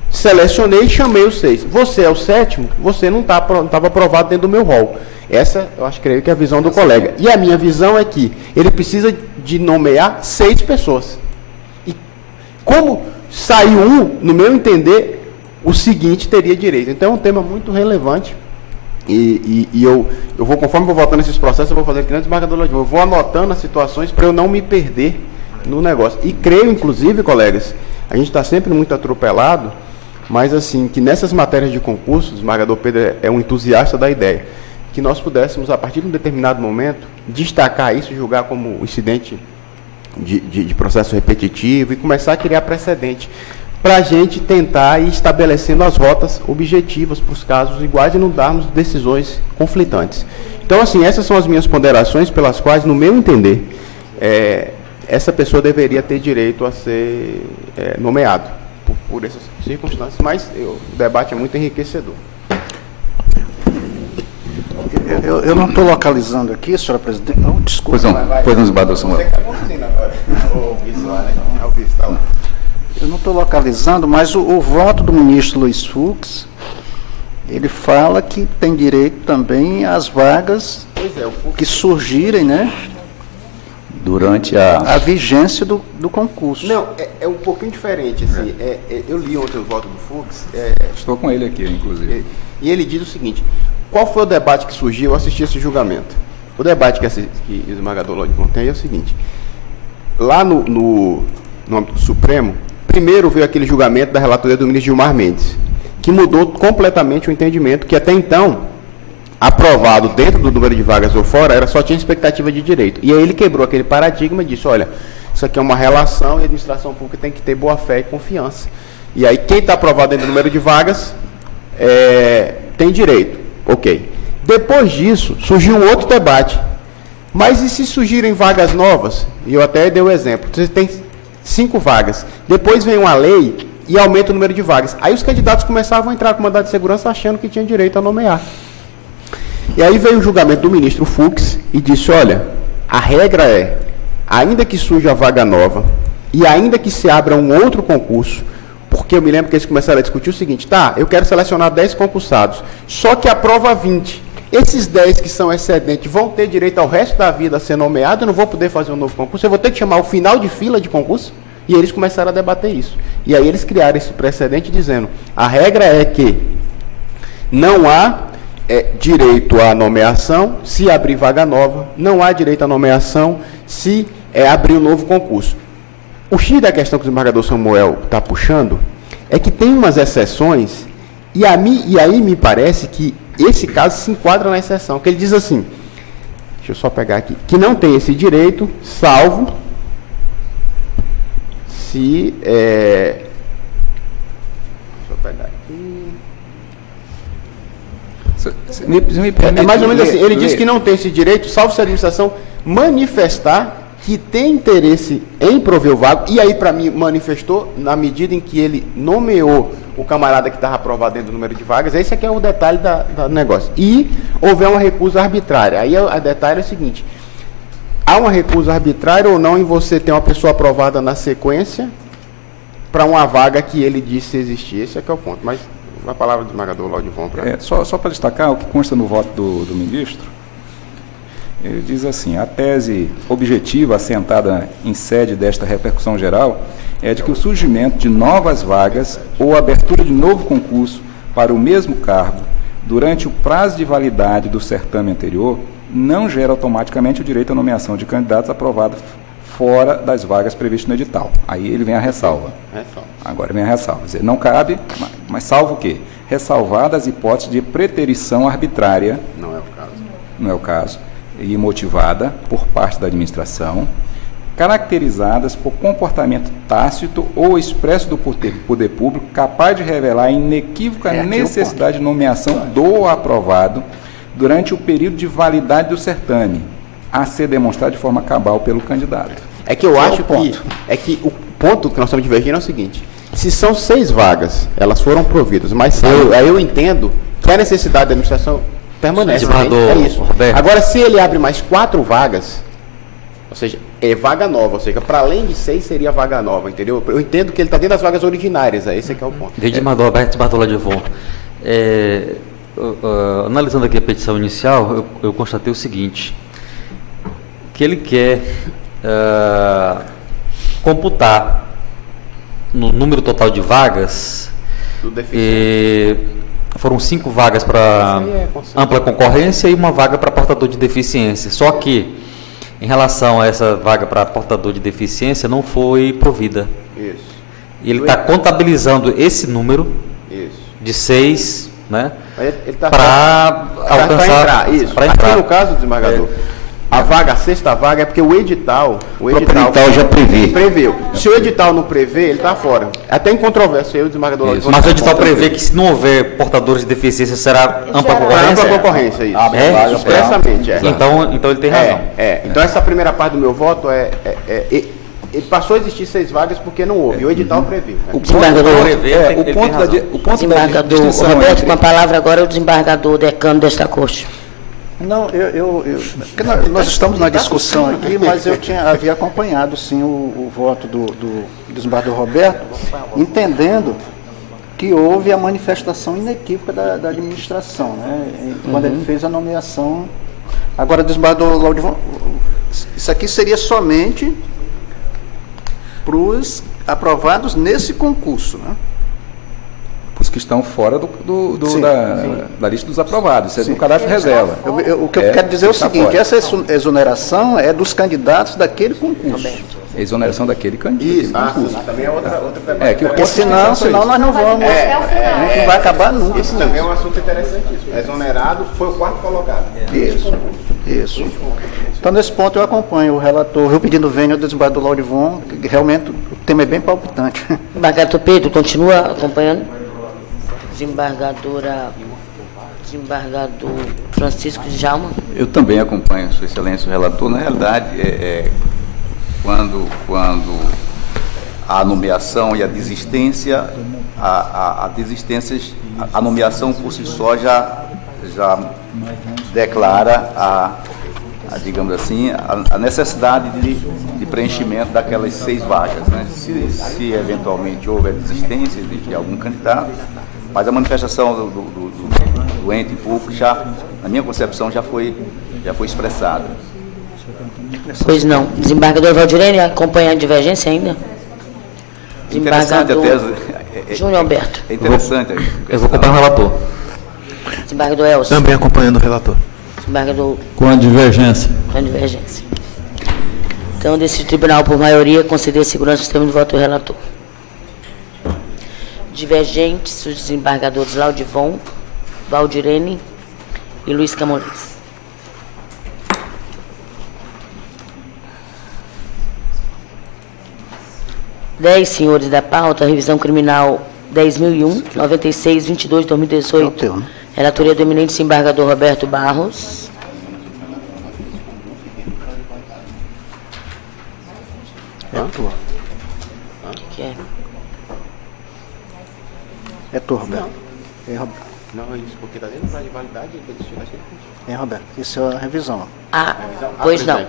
selecionei e chamei os 6. Você é o 7º, você não estava aprovado dentro do meu rol. Essa, eu acho, creio que é a visão do colega. E a minha visão é que ele precisa de nomear 6 pessoas. E como saiu um, no meu entender, o seguinte teria direito. Então é um tema muito relevante. E eu vou, conforme vou voltando nesses processos, eu vou fazer que nem desembargador Laudivon, eu vou anotando as situações para eu não me perder no negócio. E creio, inclusive, colegas, a gente está sempre muito atropelado, mas assim, que nessas matérias de concurso, o desembargador Pedro é um entusiasta da ideia, que nós pudéssemos, a partir de um determinado momento, destacar isso, julgar como incidente de processo repetitivo e começar a criar precedente para a gente tentar ir estabelecendo as rotas objetivas para os casos iguais e não darmos decisões conflitantes. Então, assim, essas são as minhas ponderações pelas quais, no meu entender, essa pessoa deveria ter direito a ser nomeado por essas circunstâncias, mas o debate é muito enriquecedor. Eu não estou localizando aqui, senhora presidente. Não, desculpa. Pois não, desembargador Samuel. Você que está conduzindo agora. O vice lá, né? É o vice, está lá. Eu não estou localizando, mas o voto do ministro Luiz Fux, ele fala que tem direito também às vagas que surgirem, né? Durante a vigência do concurso. Não, é um pouquinho diferente. Assim, eu li ontem o voto do Fux. Estou com ele aqui, inclusive. E ele diz o seguinte: qual foi o debate que surgiu? Eu assisti esse julgamento. O debate que o desembargador Laudivon tem é o seguinte: lá no âmbito do Supremo, primeiro veio aquele julgamento da relatoria do ministro Gilmar Mendes, que mudou completamente o entendimento que até então, aprovado dentro do número de vagas ou fora, só tinha expectativa de direito. E aí ele quebrou aquele paradigma e disse, olha, isso aqui é uma relação e a administração pública tem que ter boa fé e confiança. E aí quem está aprovado dentro do número de vagas tem direito. Ok. Depois disso, surgiu um outro debate. Mas e se surgirem vagas novas? E eu até dei o exemplo. Você tem 5 vagas. Depois vem uma lei e aumenta o número de vagas. Aí os candidatos começavam a entrar com mandado de segurança achando que tinha direito a nomear. E aí veio o julgamento do ministro Fux e disse, olha, a regra é, ainda que surja a vaga nova e ainda que se abra um outro concurso, porque eu me lembro que eles começaram a discutir o seguinte, tá, eu quero selecionar 10 concursados, só que aprova 20. Esses 10 que são excedentes vão ter direito ao resto da vida a ser nomeado, eu não vou poder fazer um novo concurso, eu vou ter que chamar o final de fila de concurso? E eles começaram a debater isso. E aí eles criaram esse precedente dizendo, a regra é que não há direito à nomeação se abrir vaga nova, não há direito à nomeação se abrir um novo concurso. O X da questão que o desembargador Samuel está puxando é que tem umas exceções, e aí me parece que esse caso se enquadra na exceção, que ele diz assim, deixa eu só pegar aqui, que não tem esse direito, salvo se... deixa eu pegar aqui... É mais ou menos assim, ele diz que não tem esse direito, salvo se a administração manifestar que tem interesse em prover o vago, e aí para mim manifestou na medida em que ele nomeou o camarada que estava aprovado dentro do número de vagas. Esse aqui é o detalhe do negócio. E houver uma recusa arbitrária. Aí o detalhe é o seguinte: há uma recusa arbitrária ou não em você ter uma pessoa aprovada na sequência para uma vaga que ele disse existir? Esse é que é o ponto. Mas a palavra do desembargador Laudivon. Só para destacar o que consta no voto do ministro, ele diz assim: a tese objetiva assentada em sede desta repercussão geral é de que o surgimento de novas vagas ou abertura de novo concurso para o mesmo cargo durante o prazo de validade do certame anterior não gera automaticamente o direito à nomeação de candidatos aprovados fora das vagas previstas no edital. Aí ele vem a ressalva. Agora vem a ressalva. Quer dizer, não cabe, mas salvo o quê? Ressalvadas as hipóteses de preterição arbitrária. Não é o caso. Não é o caso. E motivada por parte da administração, caracterizadas por comportamento tácito ou expresso do poder público capaz de revelar a inequívoca necessidade de nomeação do aprovado durante o período de validade do certame, a ser demonstrado de forma cabal pelo candidato. É que eu acho que o ponto que nós estamos divergindo é o seguinte: se são 6 vagas, elas foram providas, mas aí eu entendo que a necessidade da administração permanece. É isso. Agora, se ele abre mais 4 vagas, ou seja, é vaga nova, ou seja, para além de 6 seria vaga nova, entendeu? Eu entendo que ele está dentro das vagas originárias, esse é o ponto. Desembargador Roberto Laudivon, analisando aqui a petição inicial, eu constatei o seguinte: que ele quer computar no número total de vagas, foram 5 vagas para ampla concorrência e uma vaga para portador de deficiência. Só que, em relação a essa vaga para portador de deficiência, não foi provida. Isso. E ele está contabilizando esse número de 6, né, para alcançar. Para entrar. Aqui no caso, desembargador, a vaga, a 6ª vaga, é porque o edital já preveu. Se o edital não prevê, ele está fora. Até em controvérsia, eu, desembargador Laudivon. Mas o edital prevê que, se não houver portadores de deficiência, será ampla concorrência? Ampla concorrência, isso. Expressamente, Então ele tem razão. Então essa primeira parte do meu voto ele passou a existir 6 vagas porque não houve. O edital prevê. O desembargador Roberto, com a palavra agora, é o desembargador decano desta corte. Não, nós estamos na discussão aqui, mas eu havia acompanhado, sim, o voto do desembargador Roberto, entendendo que houve a manifestação inequívoca da administração, né, quando ele fez a nomeação. Agora, desembargador Laudivon, isso aqui seria somente para os aprovados nesse concurso, né? Os que estão fora da lista dos aprovados, isso é do cadastro reserva. O que eu quero dizer é o seguinte: essa exoneração é dos candidatos daquele concurso. Exoneração daquele candidato. Isso, também é outra porque senão nós não vamos. A gente não vai acabar nunca. Isso também é um assunto interessantíssimo. Exonerado foi o 4º colocado. Isso. Então, nesse ponto, eu acompanho o relator, viu, pedindo vênia ao desembargador Laudivon, que realmente o tema é bem palpitante. Desembargador Pedro, continua acompanhando. Desembargador Francisco Djalma. Eu também acompanho, Sua Excelência, o relator. Na realidade, quando a nomeação e a desistência, a nomeação por si só já declara digamos assim, a necessidade de preenchimento daquelas 6 vagas, né? Se eventualmente houver desistência de algum candidato, mas a manifestação do ente público na minha concepção, já foi expressada. Pois não. Desembargador Valdirene, acompanha a divergência ainda? Interessante a tese. Júnior Alberto. É interessante. Eu vou acompanhar o relator. Desembargador Elcio. Também acompanhando o relator. Desembargador. Com a divergência. Com a divergência. Então, desse tribunal, por maioria, conceder segurança ao sistema de voto do relator. Divergentes, os desembargadores Laudivon, Valdirene e Luiz Camões. Dez senhores da pauta, revisão criminal 10.001, 96, 22, 2018. Relatoria do eminente desembargador Roberto Barros. tu. Que é? É tu, Roberto. É, Roberto. Não, é isso, porque está dentro do prazo de validade É, Roberto. Isso é a revisão. Pois não.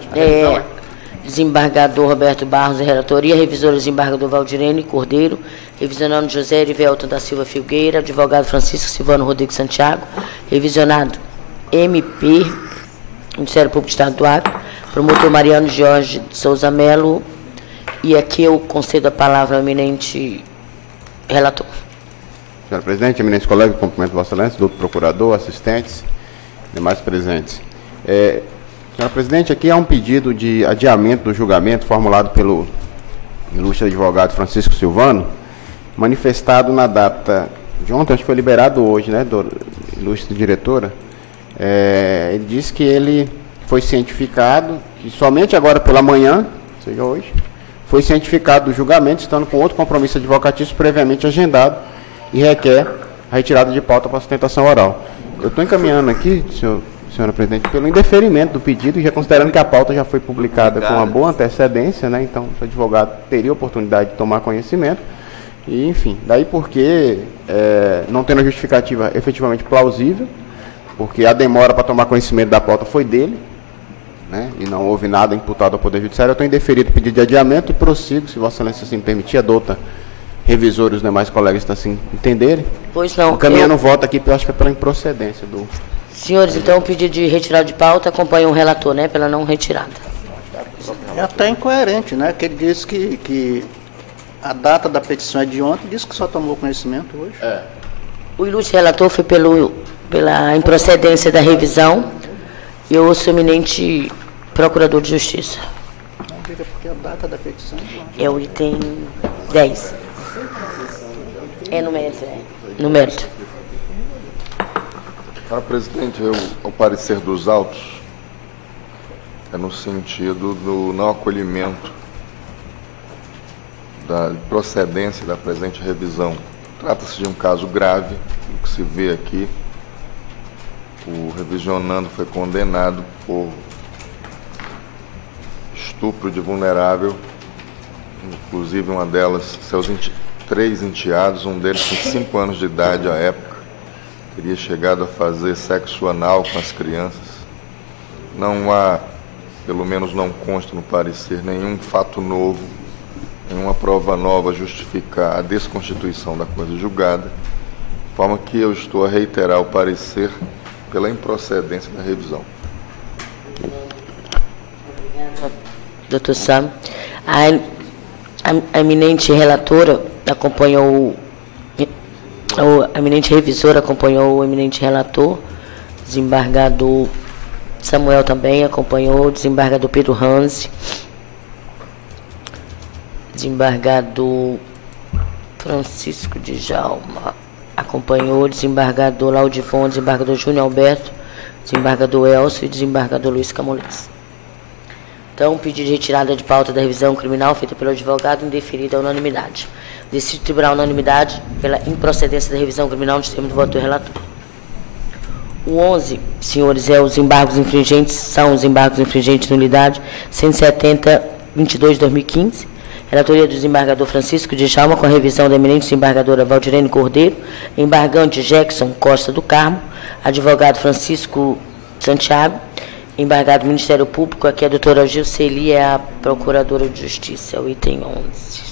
Desembargador Roberto Barros, relatoria. Revisor desembargador Valdirene Cordeiro. Revisionando José Erivelton da Silva Filgueira. Advogado Francisco Silvano Rodrigues Santiago. Revisionado MP, Ministério Público do Estado do Acre. Promotor Mariano Jorge de Souza Melo. E aqui eu concedo a palavra ao eminente relator. Senhora Presidente, eminentes colegas, cumprimento Vossa Excelência, doutor procurador, assistentes, demais presentes. Senhora Presidente, aqui há um pedido de adiamento do julgamento formulado pelo ilustre advogado Francisco Silvano, manifestado na data de ontem, acho que foi liberado hoje, né, do ilustre diretora. Ele disse que ele foi cientificado, que somente agora pela manhã, ou seja, hoje, foi cientificado do julgamento, estando com outro compromisso advocatício previamente agendado e requer a retirada de pauta para sustentação oral. Eu estou encaminhando aqui, senhora Presidente, pelo indeferimento do pedido, e já considerando que a pauta já foi publicada com uma boa antecedência, né, então o advogado teria oportunidade de tomar conhecimento, e enfim, daí porque, não tendo a justificativa efetivamente plausível, porque a demora para tomar conhecimento da pauta foi dele, né, e não houve nada imputado ao Poder Judiciário, eu estou indeferido o pedido de adiamento e prossigo, se Vossa Excelência assim permitir, adota revisor e os demais colegas assim entenderem. Pois não. Encaminhando o voto aqui, eu acho que é pela improcedência do... Senhores, então o pedido de retirada de pauta acompanha o relator, né, pela não retirada. É até incoerente, né, que ele disse que a data da petição é de ontem, disse que só tomou conhecimento hoje. O ilustre relator foi pela improcedência da revisão e eu sou eminente procurador de justiça. Não diga porque a data da petição é o item 10. É no mérito, no mérito. Senhora Presidente, o parecer dos autos é no sentido do não acolhimento da procedência da presente revisão. Trata-se de um caso grave, o que se vê aqui. O revisionando foi condenado por estupro de vulnerável, inclusive uma delas, seus 3 enteados, um deles com 5 anos de idade à época, teria chegado a fazer sexo anal com as crianças. Não há, pelo menos não consta no parecer, nenhum fato novo, nenhuma prova nova a justificar a desconstituição da coisa julgada, de forma que eu estou a reiterar o parecer pela improcedência da revisão. Doutor Sam, a eminente relatora acompanhou, a eminente revisora acompanhou o eminente relator, desembargador Samuel também acompanhou, desembargador Pedro Hanzi, desembargador Francisco de Jalma acompanhou, desembargador Laudivon, desembargador Júnior Alberto, desembargador Elcio e desembargador Luiz Camões. Então, pedido de retirada de pauta da revisão criminal feita pelo advogado indeferida à unanimidade. Distrito Tribunal unanimidade pela improcedência da revisão criminal no sistema de voto do relator. O 11, senhores, os embargos infringentes, são os embargos infringentes de unidade 170-22-2015. Relatoria do desembargador Francisco de Jalma com a revisão da eminente desembargadora Valdirene Cordeiro, embargante Jackson Costa do Carmo, advogado Francisco Santiago, embargado Ministério Público, aqui a doutora Gilceli é a procuradora de justiça, o item 11.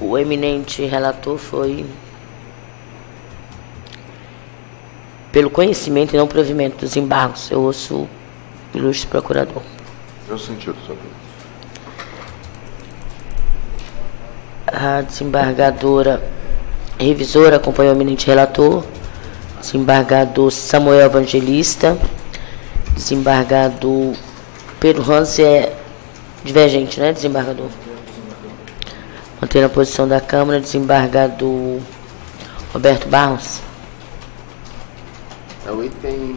O eminente relator foi pelo conhecimento e não provimento dos embargos. Eu ouço o ilustre procurador. Eu sentido, senhor. A desembargadora revisora acompanhou o eminente relator, desembargador Samuel Evangelista, desembargador Pedro Hanzi é divergente, né, desembargador? Mantendo a posição da Câmara, desembargador Roberto Barros. É o item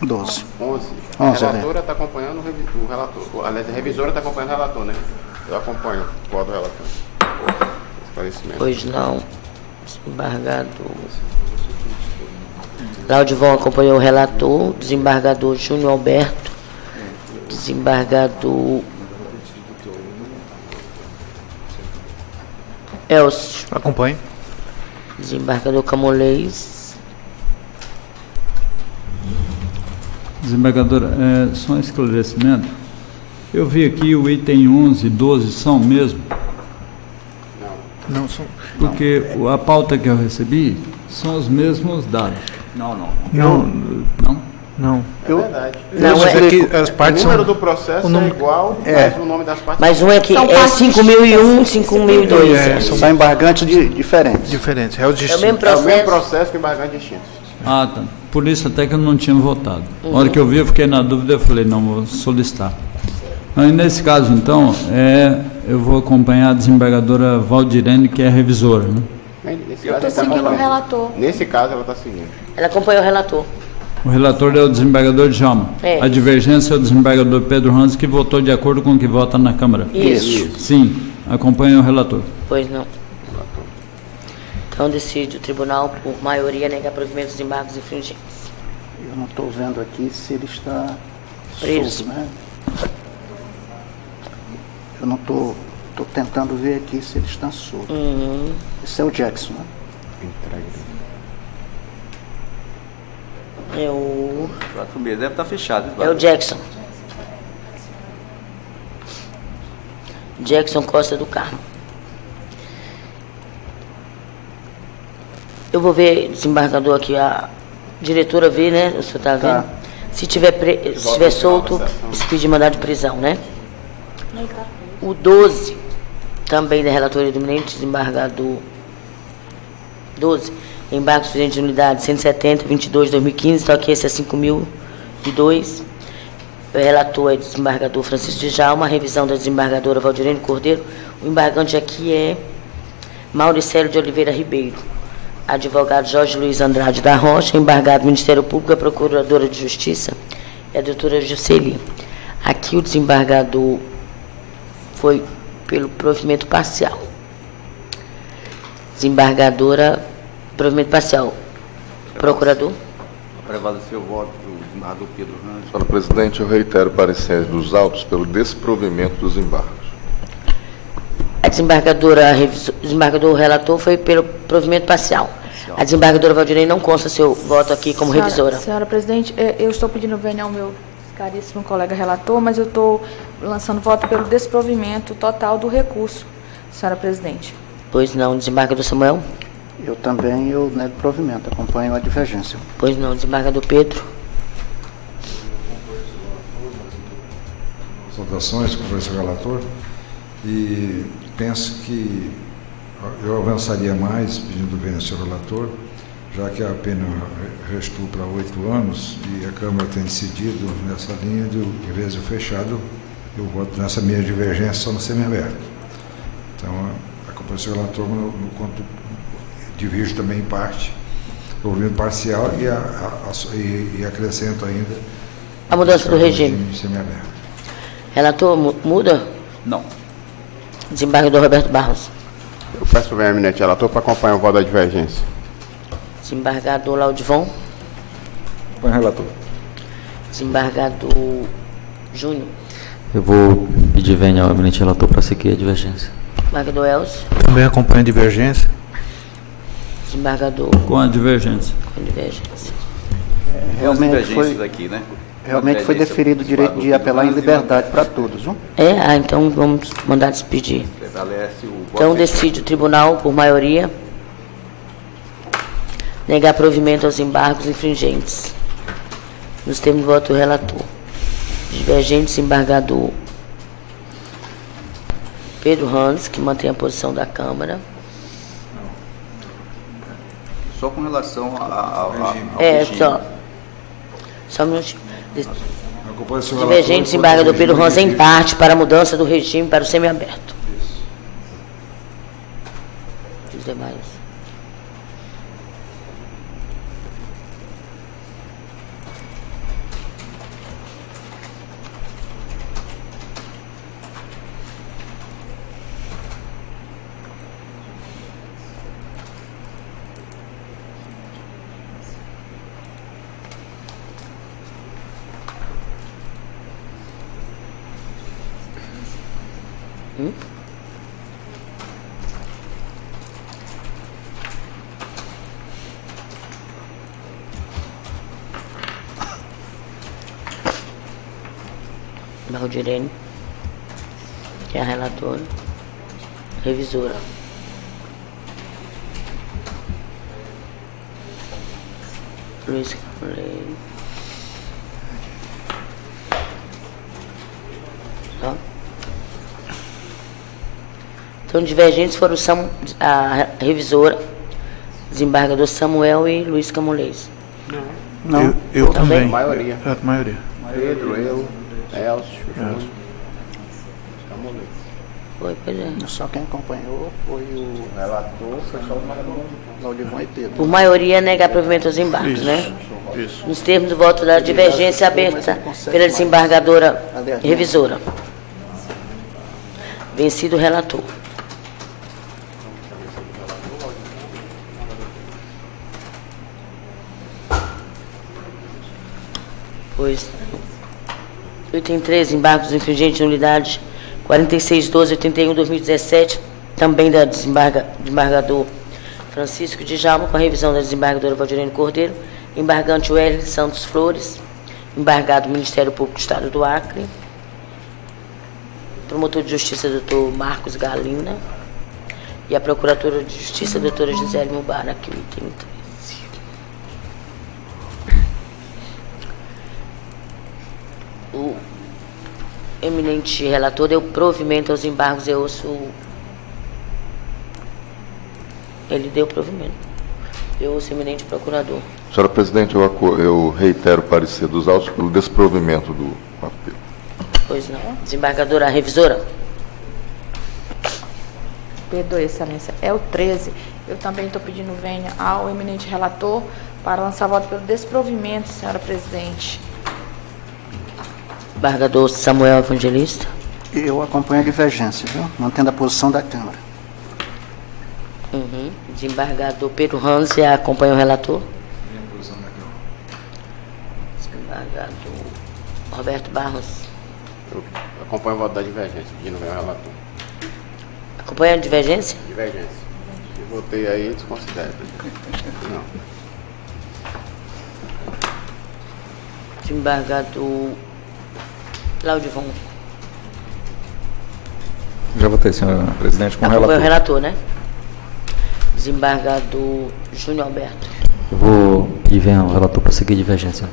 12. 11. A relatora está acompanhando o relator. Aliás, a revisora está acompanhando o relator, né? Eu acompanho o quadro do relator. Pois não. Desembargador. Laudivon acompanhou o relator, desembargador Júnior Alberto, desembargador Elcio. Acompanhe. Desembargador Camolês. Desembargadora, só um esclarecimento. Eu vi aqui o item 11 e 12 são mesmo? Não são. Porque a pauta que eu recebi são os mesmos dados. Não. É verdade. Não, as partes o número são... do processo número- é igual, mas o nome das partes Mas um é que São é partes 5.001, 5.002. São embargantes diferentes. diferentes. É o mesmo é o mesmo processo. processo com embargantes distintos. Ah, tá. Por isso até que eu não tinha votado. Na hora que eu vi, eu fiquei na dúvida, eu falei, não, vou solicitar. Aí, nesse caso, então, eu vou acompanhar a desembargadora Valdirene, que é a revisora, né? Nesse Eu caso, estou ela tá seguindo o acompanhando. relator. Nesse caso, ela está seguindo. Ela acompanhou o relator. O relator é o desembargador Djalma. É. A divergência é o desembargador Pedro Hans, que votou de acordo com o que vota na Câmara. Isso. Sim, acompanha o relator. Pois não. Então decide o tribunal, por maioria, negar provimento dos embargos infringentes. Eu não estou vendo aqui se ele está Preso. solto, né? Eu não estou tentando ver aqui se ele está solto. Esse é o Jackson, né? É o 4 meses deve estar fechado. É o Jackson. Jackson Costa do Carmo. Eu vou ver, desembargador, aqui, a diretora vê, né? O senhor está vendo? Se tiver solto, se pedir mandado de prisão, né? O 12, também da relatoria do eminente desembargador 12, embargos de unidade 170, 22, 2015, então aqui esse é 5.002. O relator é desembargador Francisco Djalma, a revisão da desembargadora Valdirene Cordeiro. O embargante aqui é Mauricélio de Oliveira Ribeiro. Advogado Jorge Luiz Andrade da Rocha, embargado Ministério Público, a Procuradora de Justiça e a doutora Jusceli. Aqui o desembargador foi pelo provimento parcial. Desembargadora, provimento parcial. Procurador. Prevaleceu o voto do desembargador Pedro Randes. Senhora Presidente, eu reitero o parecer dos autos pelo desprovimento dos embargos. A desembargador relator foi pelo provimento parcial. A desembargadora Valdirene não consta seu voto aqui como revisora. Senhora Presidente, eu estou pedindo vênia ao meu caríssimo colega relator, mas eu estou lançando voto pelo desprovimento total do recurso, senhora Presidente. Pois não, desembargador Samuel? Eu também, nego provimento, acompanho a divergência. Pois não, desembargador Pedro? Saudações, professor relator. E penso que eu avançaria mais, pedindo bem ao senhor relator, já que a pena restou para 8 anos e a Câmara tem decidido nessa linha de, em vez de fechado, eu voto nessa minha divergência só no semiaberto. Então, acompanho o senhor relator no quanto divirjo também em parte, o movimento parcial e acrescento ainda a mudança do regime semiaberto. Relator, muda? Não. Desembargador Roberto Barros. Eu peço o eminente relator para acompanhar o voto da divergência. Desembargador Laudivon. Põe relator. Desembargador Júnior. Eu vou pedir vênia ao eminente relator para seguir a divergência. Desembargador Elcio. Também acompanho a divergência. Desembargador. Com a divergência. Com divergência. Realmente foi deferido o direito de apelar em liberdade para todos, viu? Então vamos mandar despedir. Então decide o tribunal, por maioria, negar provimento aos embargos infringentes. Nos termos do voto do relator. Divergente, desembargador Pedro Hans, que mantém a posição da Câmara. Só com relação ao regime. Só um minutinho. Divergente, desembargador Pedro Hans, em parte, para a mudança do regime para o semiaberto. Os demais. Valdirene, que é a relatora, revisora. Luiz Camolês. Então, divergentes foram a revisora, desembargador Samuel e Luiz Camolês. Não. Eu também. A maioria. A maioria. Pedro, eu, Elcio, Camolês. Pois é. Só quem acompanhou foi o relator, foi só o Laudivon e Pedro. Por maioria, negar provimento aos embargos, né? Isso. Nos termos do voto da divergência aberta pela desembargadora revisora. Vencido o relator. Pois. Item 13, embargos infringentes de unidade 46.12.81/2017, também da desembargador Francisco Djalma, com a revisão da desembargadora Valdirene Cordeiro, embargante Wellington Santos Flores, embargado Ministério Público do Estado do Acre, promotor de justiça doutor Marcos Galina e a procuradora de justiça doutora Gisele Mubarak, o item 13. O eminente relator deu provimento aos embargos. Ele deu provimento. Eu ouço o eminente procurador. Senhora Presidente, eu reitero o parecer dos autos pelo desprovimento do apelo. Pois não. Desembargadora revisora? Perdoe, excelência. É o 13. Eu também estou pedindo vênia ao eminente relator para lançar voto pelo desprovimento, senhora presidente. Desembargador Samuel Evangelista. Eu acompanho a divergência, viu? Mantendo a posição da Câmara. Desembargador Pedro Hans acompanha o relator. Desembargador Roberto Barros. Eu acompanho o voto da divergência, pedindo vênia ao relator. Acompanha a divergência? Divergência. Se votei aí, desconsidere. Não. Desembargador Laudivon. Já votei, senhora presidente, com o relator. Acompanha o relator, né? Desembargador Júnior Alberto. Eu vou pedir vênia ao relator para seguir a divergência.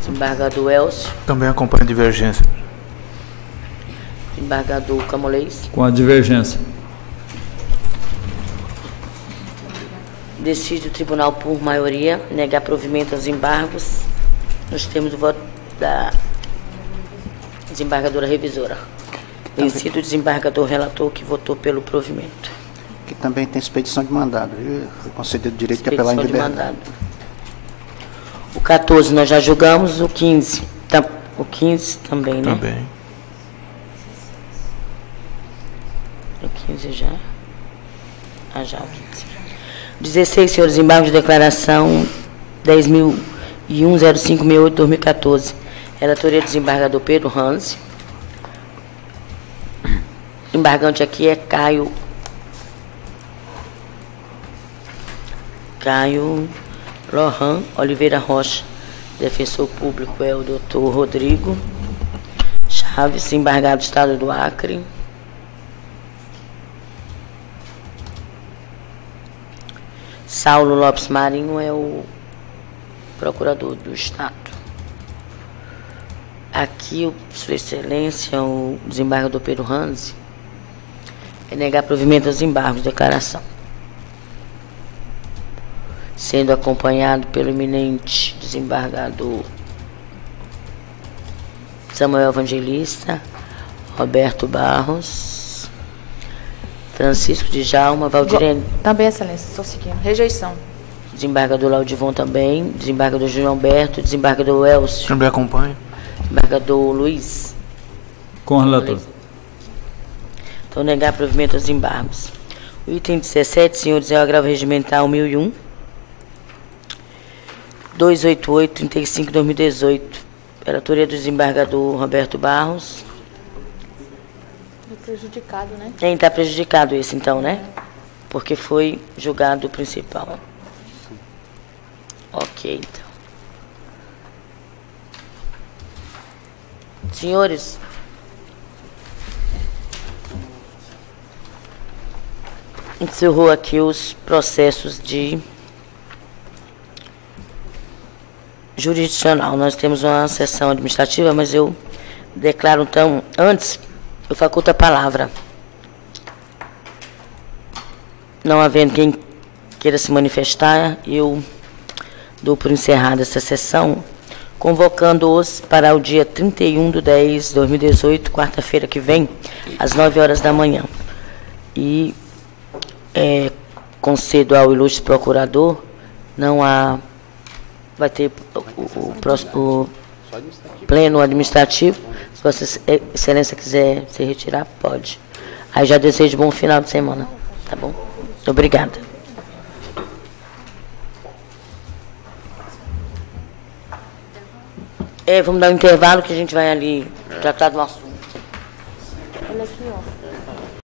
Desembargador Elcio. Também acompanho a divergência. Desembargador Camolês. Com a divergência. Decide o tribunal por maioria negar provimento aos embargos nos termos do voto da desembargadora revisora. Vencido o desembargador relator que votou pelo provimento. Que também tem expedição de mandado. Foi concedido o direito de apelar em liberdade. O 14 nós já julgamos, o 15. O 15 também, né? Também. O 15 já. Já o 15. 16, senhores, embargos de declaração 10.001.0568/2014. Relatoria do desembargador Pedro Hans. Embargante aqui é Caio Lohan Oliveira Rocha. Defensor público é o doutor Rodrigo Chaves, embargado do Estado do Acre. Saulo Lopes Marinho é o procurador do Estado. Aqui, Sua Excelência, o desembargador Pedro Hans, é negar provimento aos embargos de declaração, sendo acompanhado pelo eminente desembargador Samuel Evangelista, Roberto Barros, Francisco Djalma, Valdirene. Também, excelência, estou seguindo. Rejeição. Desembargador Laudivon também, desembargador Júnior Alberto, desembargador Elcio. Também acompanho. Desembargador Luiz. Com o relator. Então, negar provimento aos embargos. O item 17, senhores, é o agravo regimental 1001, 288/35/2018. Relatoria do desembargador Roberto Barros. Prejudicado, né? Está prejudicado esse, então, né? Porque foi julgado o principal. Ok, então. Senhores, encerrou aqui os processos de jurisdicional. Nós temos uma sessão administrativa, mas eu declaro, então, antes, eu faculto a palavra. Não havendo quem queira se manifestar, eu dou por encerrada essa sessão, convocando-os para o dia 31/10/2018, quarta-feira que vem, às 9 horas da manhã. E concedo ao ilustre procurador, não há, vai ter o pleno administrativo. Se Vossa Excelência quiser se retirar, pode. Aí já desejo bom final de semana, tá bom? Obrigada. Vamos dar um intervalo que a gente vai ali tratar do assunto. Olha aqui, ó.